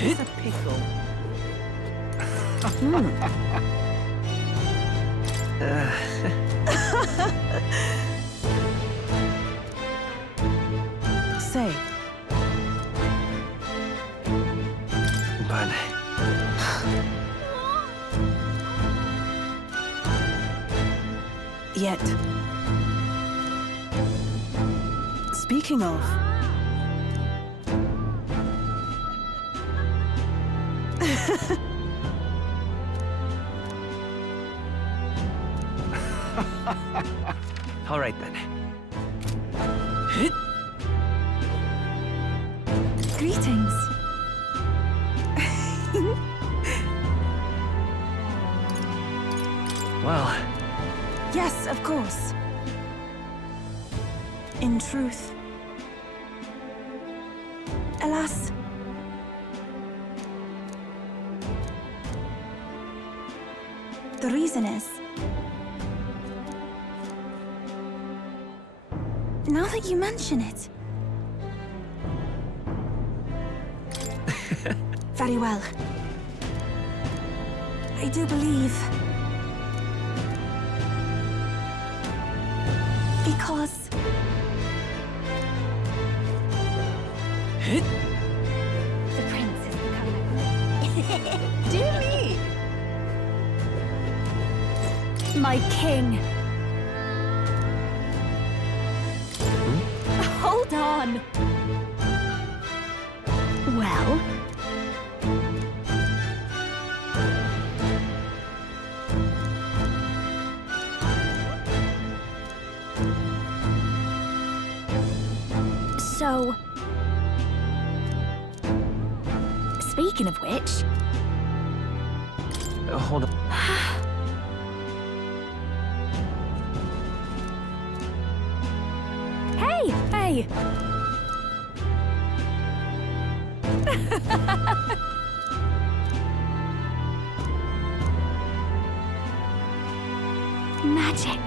It's a pickle. Say. But... Yet. Speaking of... All right, then. Greetings. Well... Yes, of course. In truth. Alas, the reason is... Now that you mention it... Very well. I do believe... Because... The prince is becoming... Dear me! My king. Hold on. Well... So... Speaking of which... Hold on. Hey! Hey! Magic.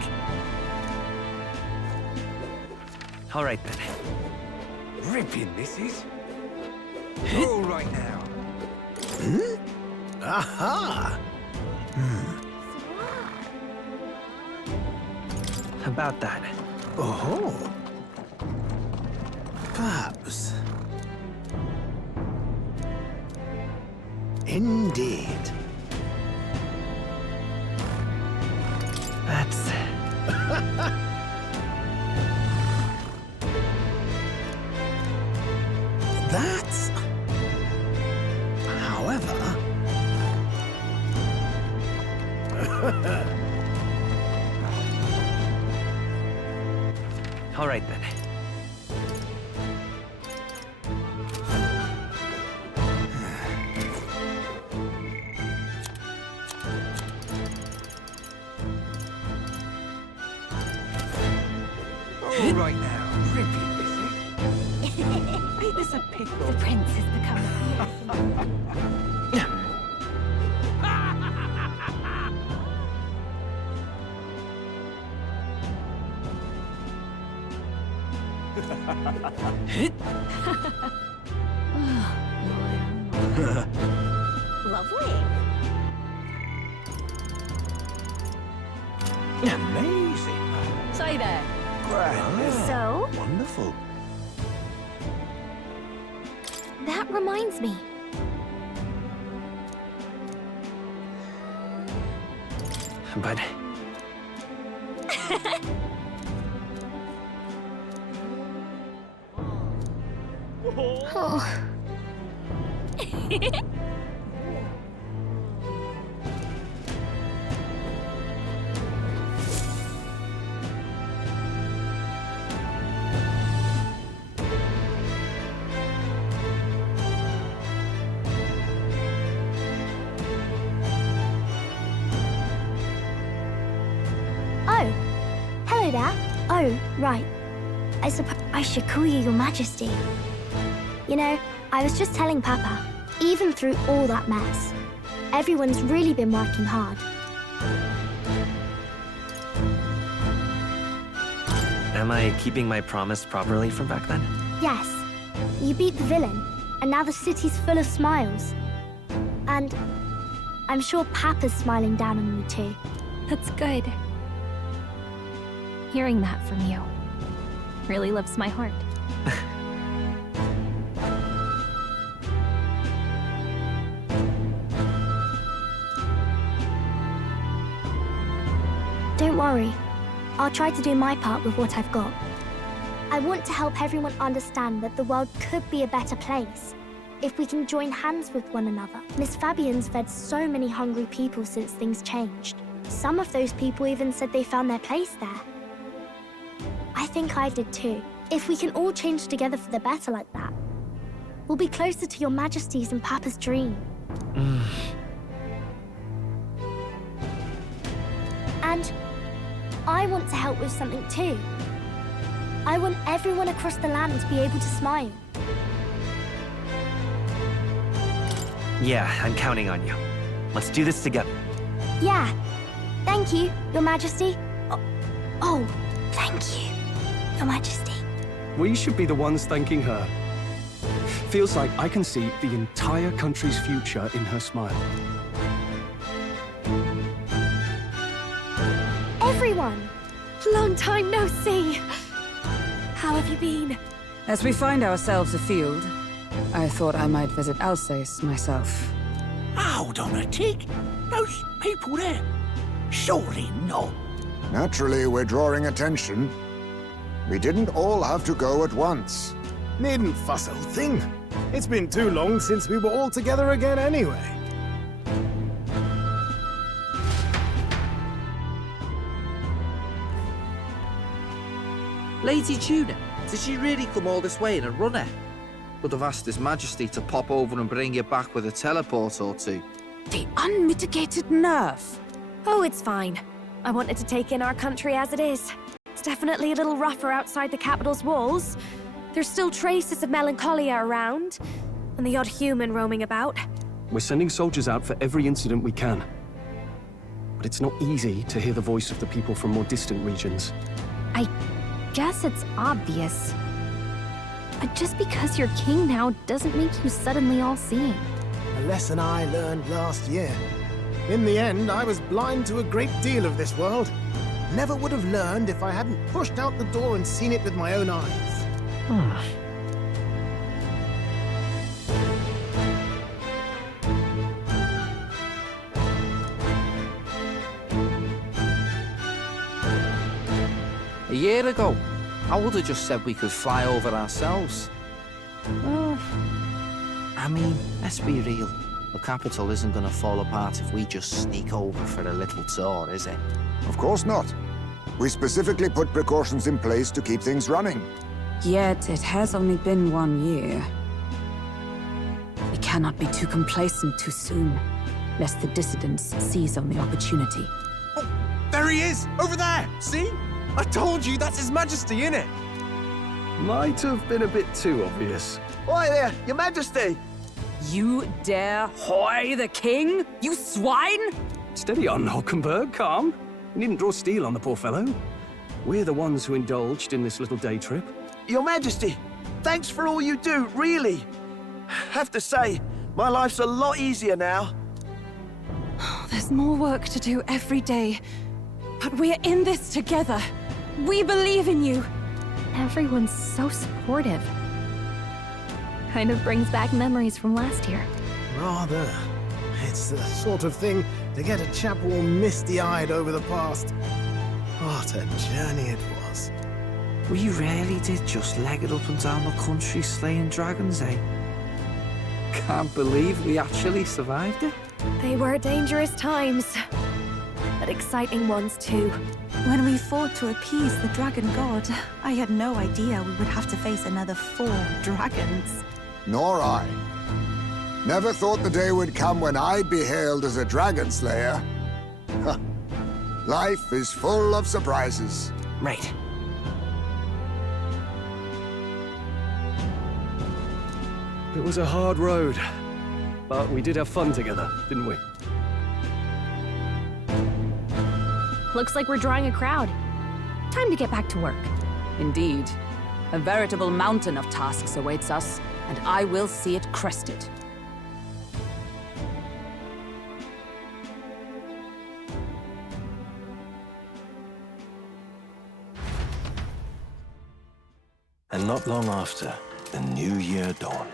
All right then. Ripping, this is. All right now. Aha! About that. Oh. Perhaps. Indeed. That's... That's... However... All right then. All right now. Ripping, this is. Ain't this a pickle? The prince is becoming... Lovely. Amazing. Say there. Grand. So? Wonderful. That reminds me. But... Oh. Oh, hello there. Oh, right. I suppose I should call you Your Majesty. You know, I was just telling Papa, even through all that mess, everyone's really been working hard. Am I keeping my promise properly from back then? Yes, you beat the villain, and now the city's full of smiles. And I'm sure Papa's smiling down on you too. That's good. Hearing that from you really lifts my heart. Don't worry. I'll try to do my part with what I've got. I want to help everyone understand that the world could be a better place if we can join hands with one another. Miss Fabian's fed so many hungry people since things changed. Some of those people even said they found their place there. I think I did too. If we can all change together for the better like that, we'll be closer to Your Majesty's and Papa's dream. And I want to help with something too. I want everyone across the land to be able to smile. Yeah, I'm counting on you. Let's do this together. Yeah, Thank you, Your Majesty. Oh, thank you, Your Majesty. We should be the ones thanking her. Feels like I can see the entire country's future in her smile. Everyone! Long time no see! How have you been? As we find ourselves afield, I thought I might visit Alsace myself. Hold on a tick. Those people there? Surely not. Naturally, we're drawing attention. We didn't all have to go at once. Needn't fuss, old thing. It's been too long since we were all together again anyway. Lady Tuna, did she really come all this way in a runner? Would have asked His Majesty to pop over and bring you back with a teleport or two. The unmitigated nerve. Oh, it's fine. I wanted to take in our country as it is. It's definitely a little rougher outside the capital's walls. There's still traces of melancholia around, and the odd human roaming about. We're sending soldiers out for every incident we can. But it's not easy to hear the voice of the people from more distant regions. I guess it's obvious. But just because you're king now doesn't make you suddenly all-seeing. A lesson I learned last year. In the end, I was blind to a great deal of this world. Never would have learned if I hadn't pushed out the door and seen it with my own eyes. A year ago, I would have just said we could fly over ourselves. I mean, let's be real. The capital isn't going to fall apart if we just sneak over for a little tour, is it? Of course not. We specifically put precautions in place to keep things running. Yet it has only been 1 year. We cannot be too complacent too soon, lest the dissidents seize on the opportunity. Oh, there he is! Over there! See? I told you, that's His Majesty, innit? Might have been a bit too obvious. Oi there, Your Majesty! You dare hoy the king? You swine! Steady on, Hulkenberg, calm. You needn't draw steel on the poor fellow. We're the ones who indulged in this little day trip. Your Majesty, thanks for all you do, really. Have to say, my life's a lot easier now. There's more work to do every day. But we're in this together. We believe in you. Everyone's so supportive. Kind of brings back memories from last year. Rather. It's the sort of thing to get a chap all misty-eyed over the past. What a journey it was. We really did just leg it up and down the country slaying dragons, eh? Can't believe we actually survived it. They were dangerous times, but exciting ones too. When we fought to appease the dragon god, I had no idea we would have to face another 4 dragons. Nor I. Never thought the day would come when I'd be hailed as a dragon slayer. Life is full of surprises. Right. It was a hard road, but we did have fun together, didn't we? Looks like we're drawing a crowd. Time to get back to work. Indeed. A veritable mountain of tasks awaits us, and I will see it crested. And not long after, the new year dawned.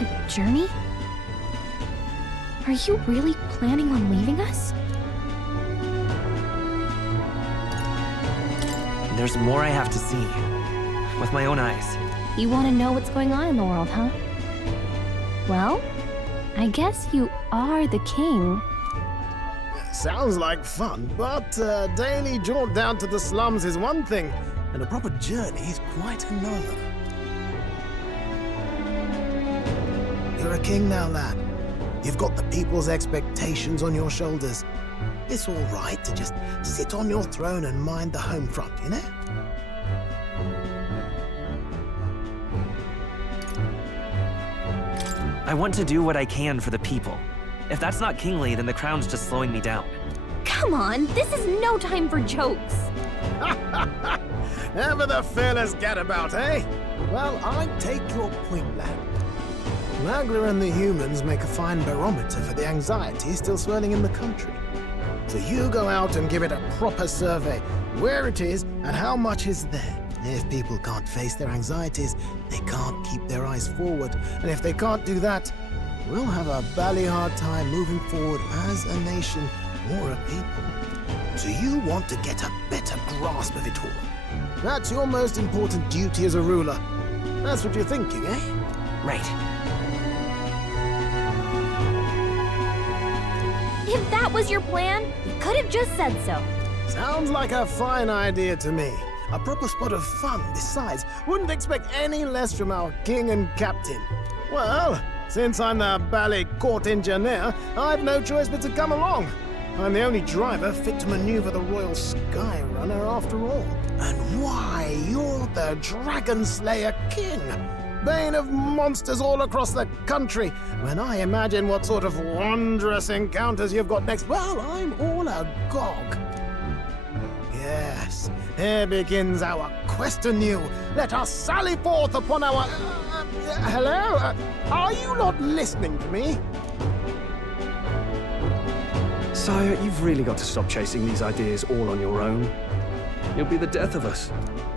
A journey? Are you really planning on leaving us? There's more I have to see. With my own eyes. You want to know what's going on in the world, huh? Well, I guess you are the king. Sounds like fun, but a daily jaunt down to the slums is one thing, and a proper journey is quite another. You're a king now, lad. You've got the people's expectations on your shoulders. It's all right to just sit on your throne and mind the home front, you know? I want to do what I can for the people. If that's not kingly, then the crown's just slowing me down. Come on, this is no time for jokes. Ever the fearless gadabout, eh? Well, I take your point, lad. Magla and the humans make a fine barometer for the anxiety still swirling in the country. So you go out and give it a proper survey, where it is and how much is there. If people can't face their anxieties, they can't keep their eyes forward. And if they can't do that, we'll have a bally hard time moving forward as a nation or a people. So you want to get a better grasp of it all. That's your most important duty as a ruler. That's what you're thinking, eh? Right. If that was your plan, you could have just said so. Sounds like a fine idea to me. A proper spot of fun, besides. Wouldn't expect any less from our king and captain. Well, since I'm the bally court engineer, I've no choice but to come along. I'm the only driver fit to maneuver the Royal Skyrunner after all. And why, you're the Dragon Slayer King, bane of monsters all across the country. When I imagine what sort of wondrous encounters you've got next, well, I'm all agog. Yes, here begins our quest anew. Let us sally forth upon our... hello? Are you not listening to me? Sire, you've really got to stop chasing these ideas all on your own. You'll be the death of us.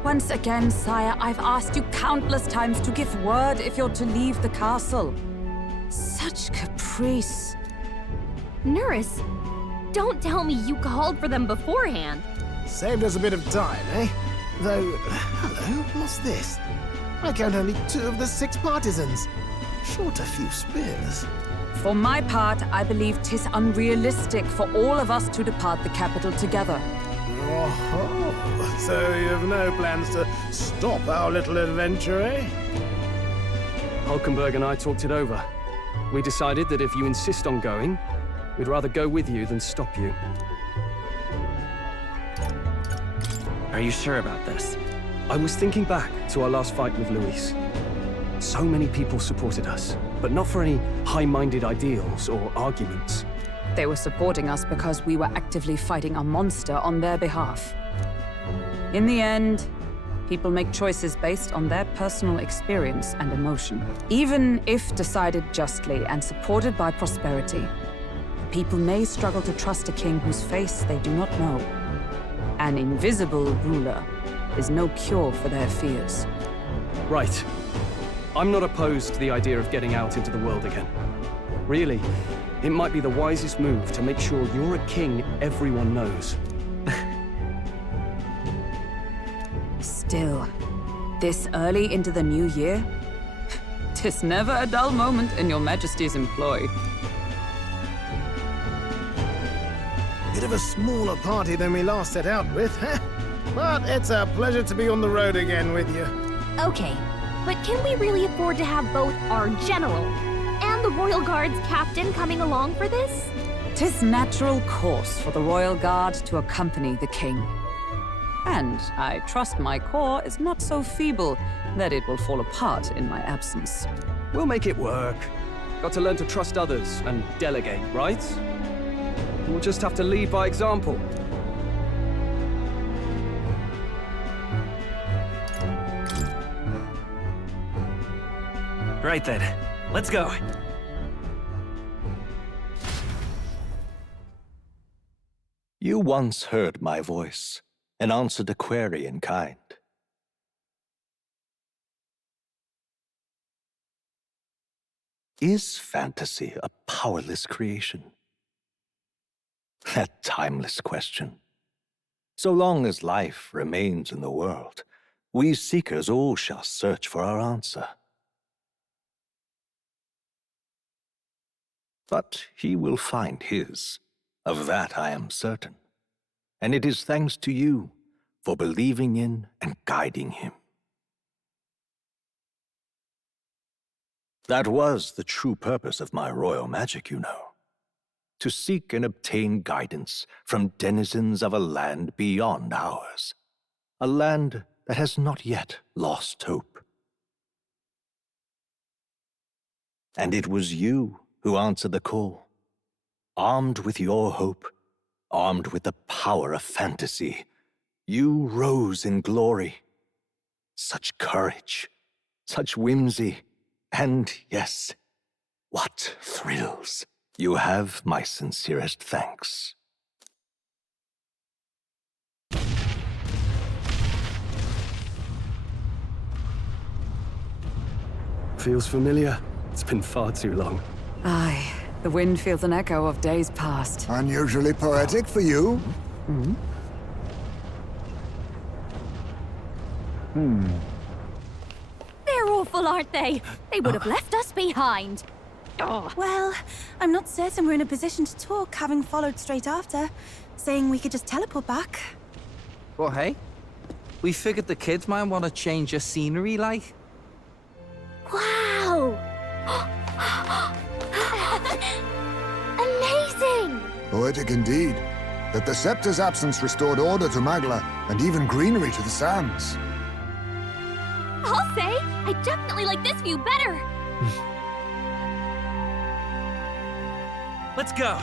Once again, sire, I've asked you countless times to give word if you're to leave the castle. Such caprice. Nurse, don't tell me you called for them beforehand. Saved us a bit of time, eh? Though, hello, what's this? I count only 2 of the 6 partisans. Short a few spears. For my part, I believe 'tis unrealistic for all of us to depart the capital together. Oh, so you've no plans to stop our little adventure, eh? Hulkenberg and I talked it over. We decided that if you insist on going, we'd rather go with you than stop you. Are you sure about this? I was thinking back to our last fight with Luis. So many people supported us, but not for any high-minded ideals or arguments. They were supporting us because we were actively fighting a monster on their behalf. In the end, people make choices based on their personal experience and emotion. Even if decided justly and supported by prosperity, people may struggle to trust a king whose face they do not know. An invisible ruler is no cure for their fears. Right. I'm not opposed to the idea of getting out into the world again. Really, it might be the wisest move to make sure you're a king everyone knows. Still, this early into the new year? 'Tis never a dull moment in your Majesty's employ. Bit of a smaller party than we last set out with, huh? But it's a pleasure to be on the road again with you. Okay, but can we really afford to have both our general and the Royal Guard's captain coming along for this? 'Tis natural course for the Royal Guard to accompany the king. And I trust my corps is not so feeble that it will fall apart in my absence. We'll make it work. Got to learn to trust others and delegate, right? We'll just have to lead by example. Right then, let's go. You once heard my voice and answered a query in kind. Is fantasy a powerless creation? That timeless question. So long as life remains in the world, we seekers all shall search for our answer. But he will find his, of that I am certain. And it is thanks to you for believing in and guiding him. That was the true purpose of my royal magic, you know. To seek and obtain guidance from denizens of a land beyond ours. A land that has not yet lost hope. And it was you who answered the call. Armed with your hope, armed with the power of fantasy, you rose in glory. Such courage, such whimsy, and yes, what thrills. You have my sincerest thanks. Feels familiar. It's been far too long. Aye, the wind feels an echo of days past. Unusually poetic for you. They're awful, aren't they? They would have left us behind. Well, I'm not certain we're in a position to talk, having followed straight after, saying we could just teleport back. Well, hey, we figured the kids might want to change your scenery, like. Wow! Amazing! Poetic indeed. That the scepter's absence restored order to Magla, and even greenery to the sands. I'll say, I definitely like this view better. Let's go.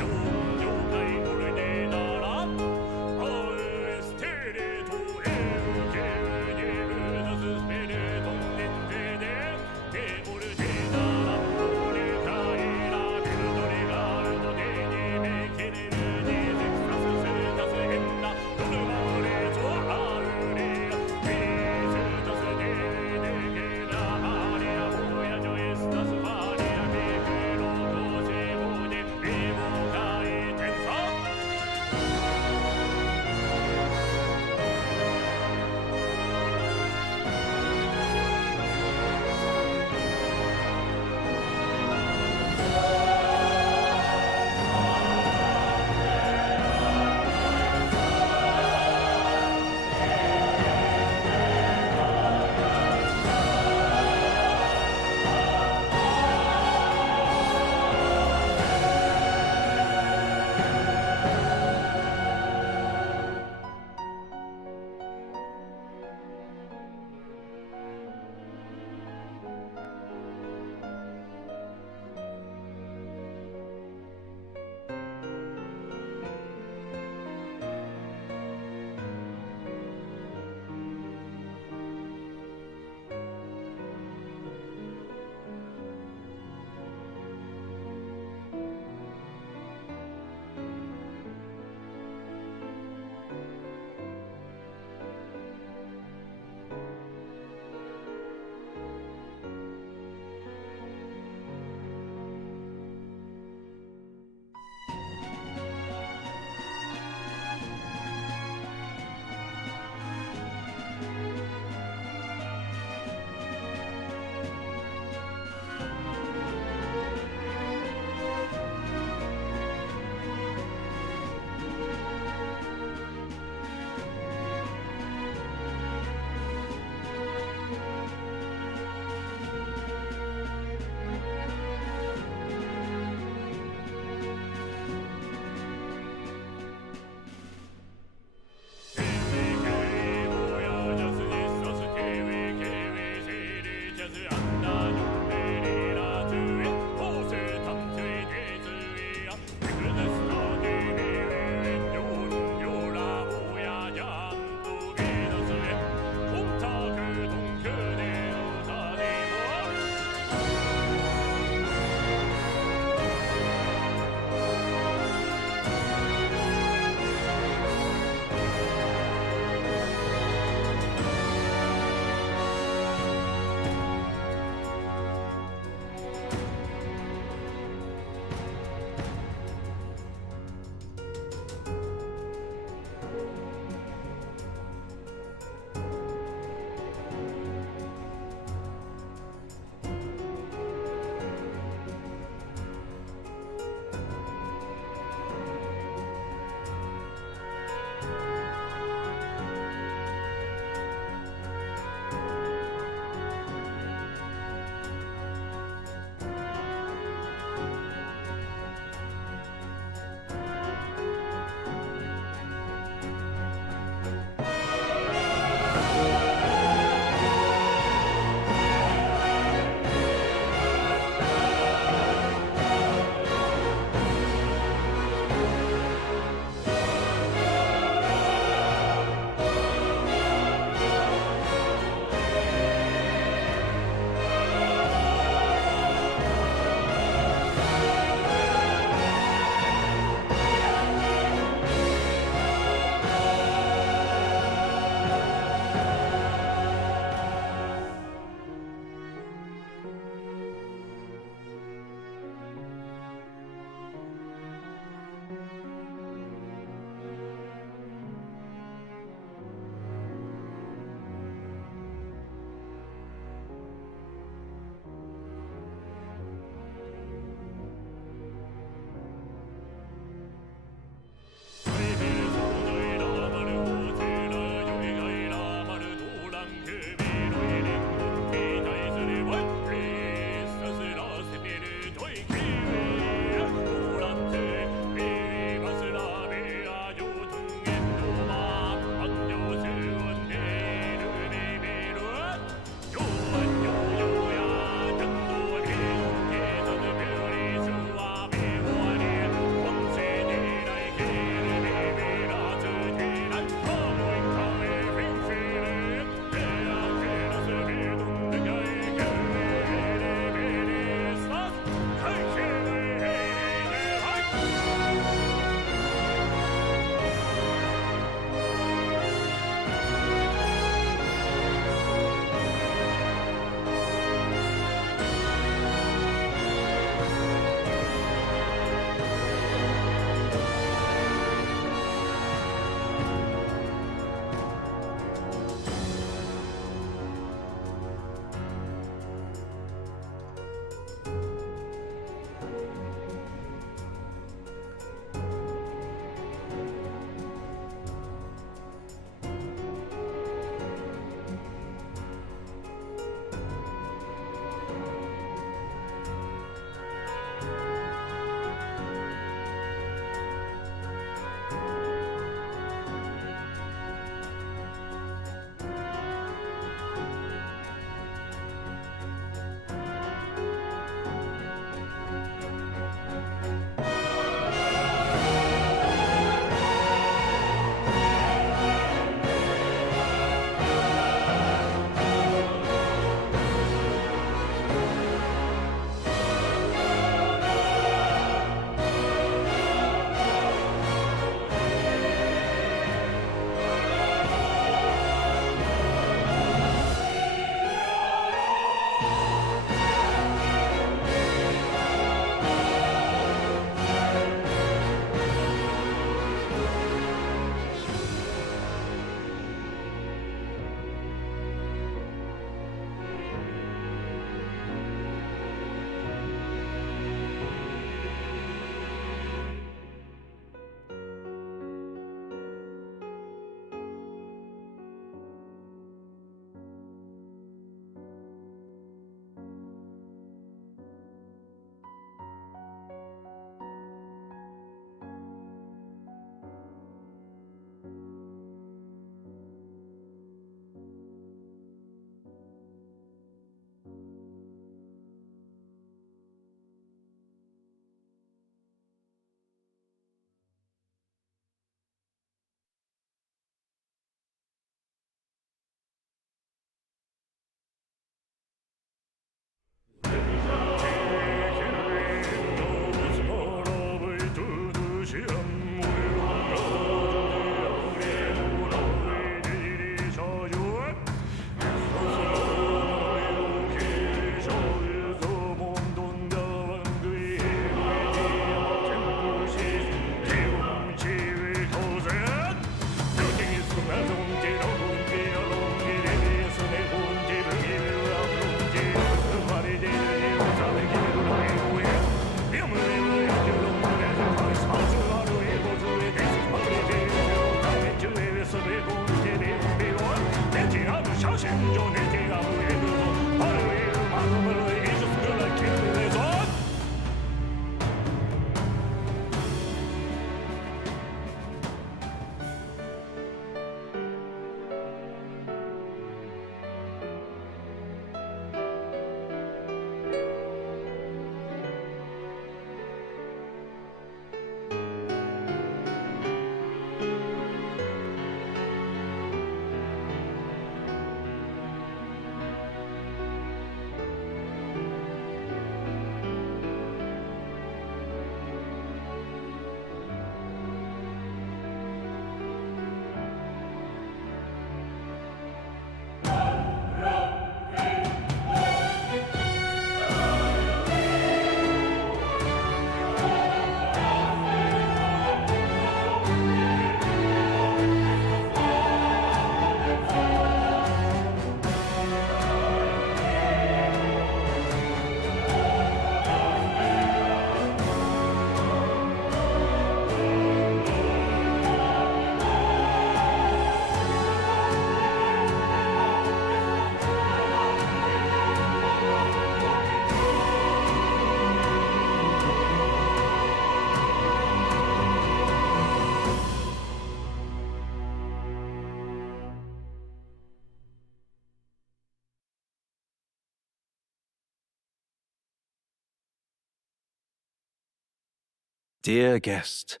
Dear guest,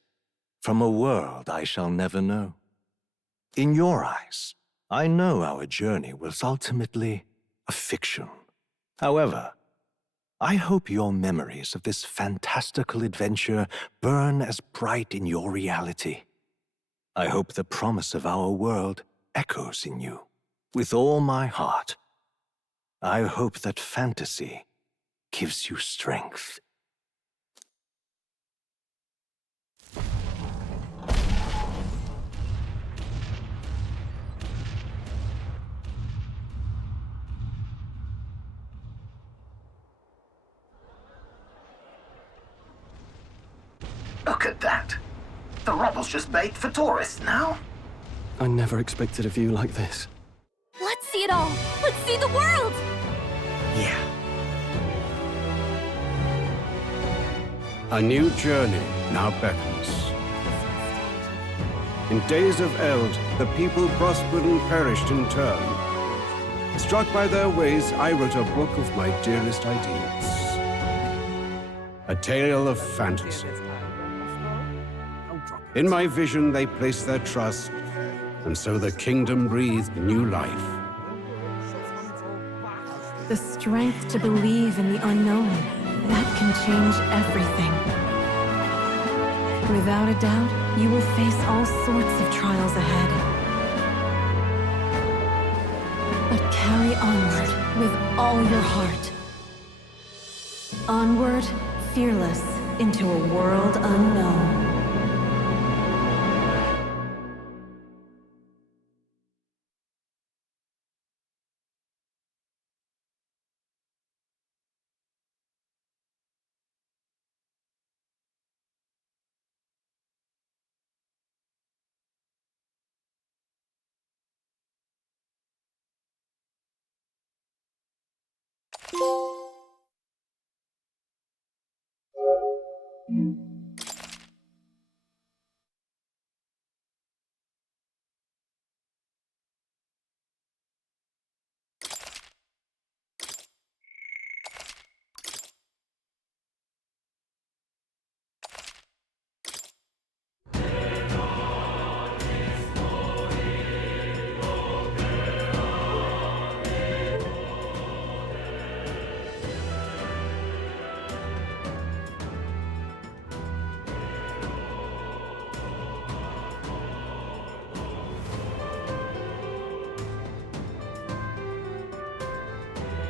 from a world I shall never know. In your eyes, I know our journey was ultimately a fiction. However, I hope your memories of this fantastical adventure burn as bright in your reality. I hope the promise of our world echoes in you. With all my heart, I hope that fantasy gives you strength. Look at that. The rubble's just bait for tourists now. I never expected a view like this. Let's see it all! Let's see the world! Yeah. A new journey now beckons. In days of eld, the people prospered and perished in turn. Struck by their ways, I wrote a book of my dearest ideas. A tale of fantasy. In my vision, they placed their trust, and so the kingdom breathed new life. The strength to believe in the unknown, that can change everything. Without a doubt, you will face all sorts of trials ahead. But carry onward with all your heart. Onward, fearless, into a world unknown. Mm.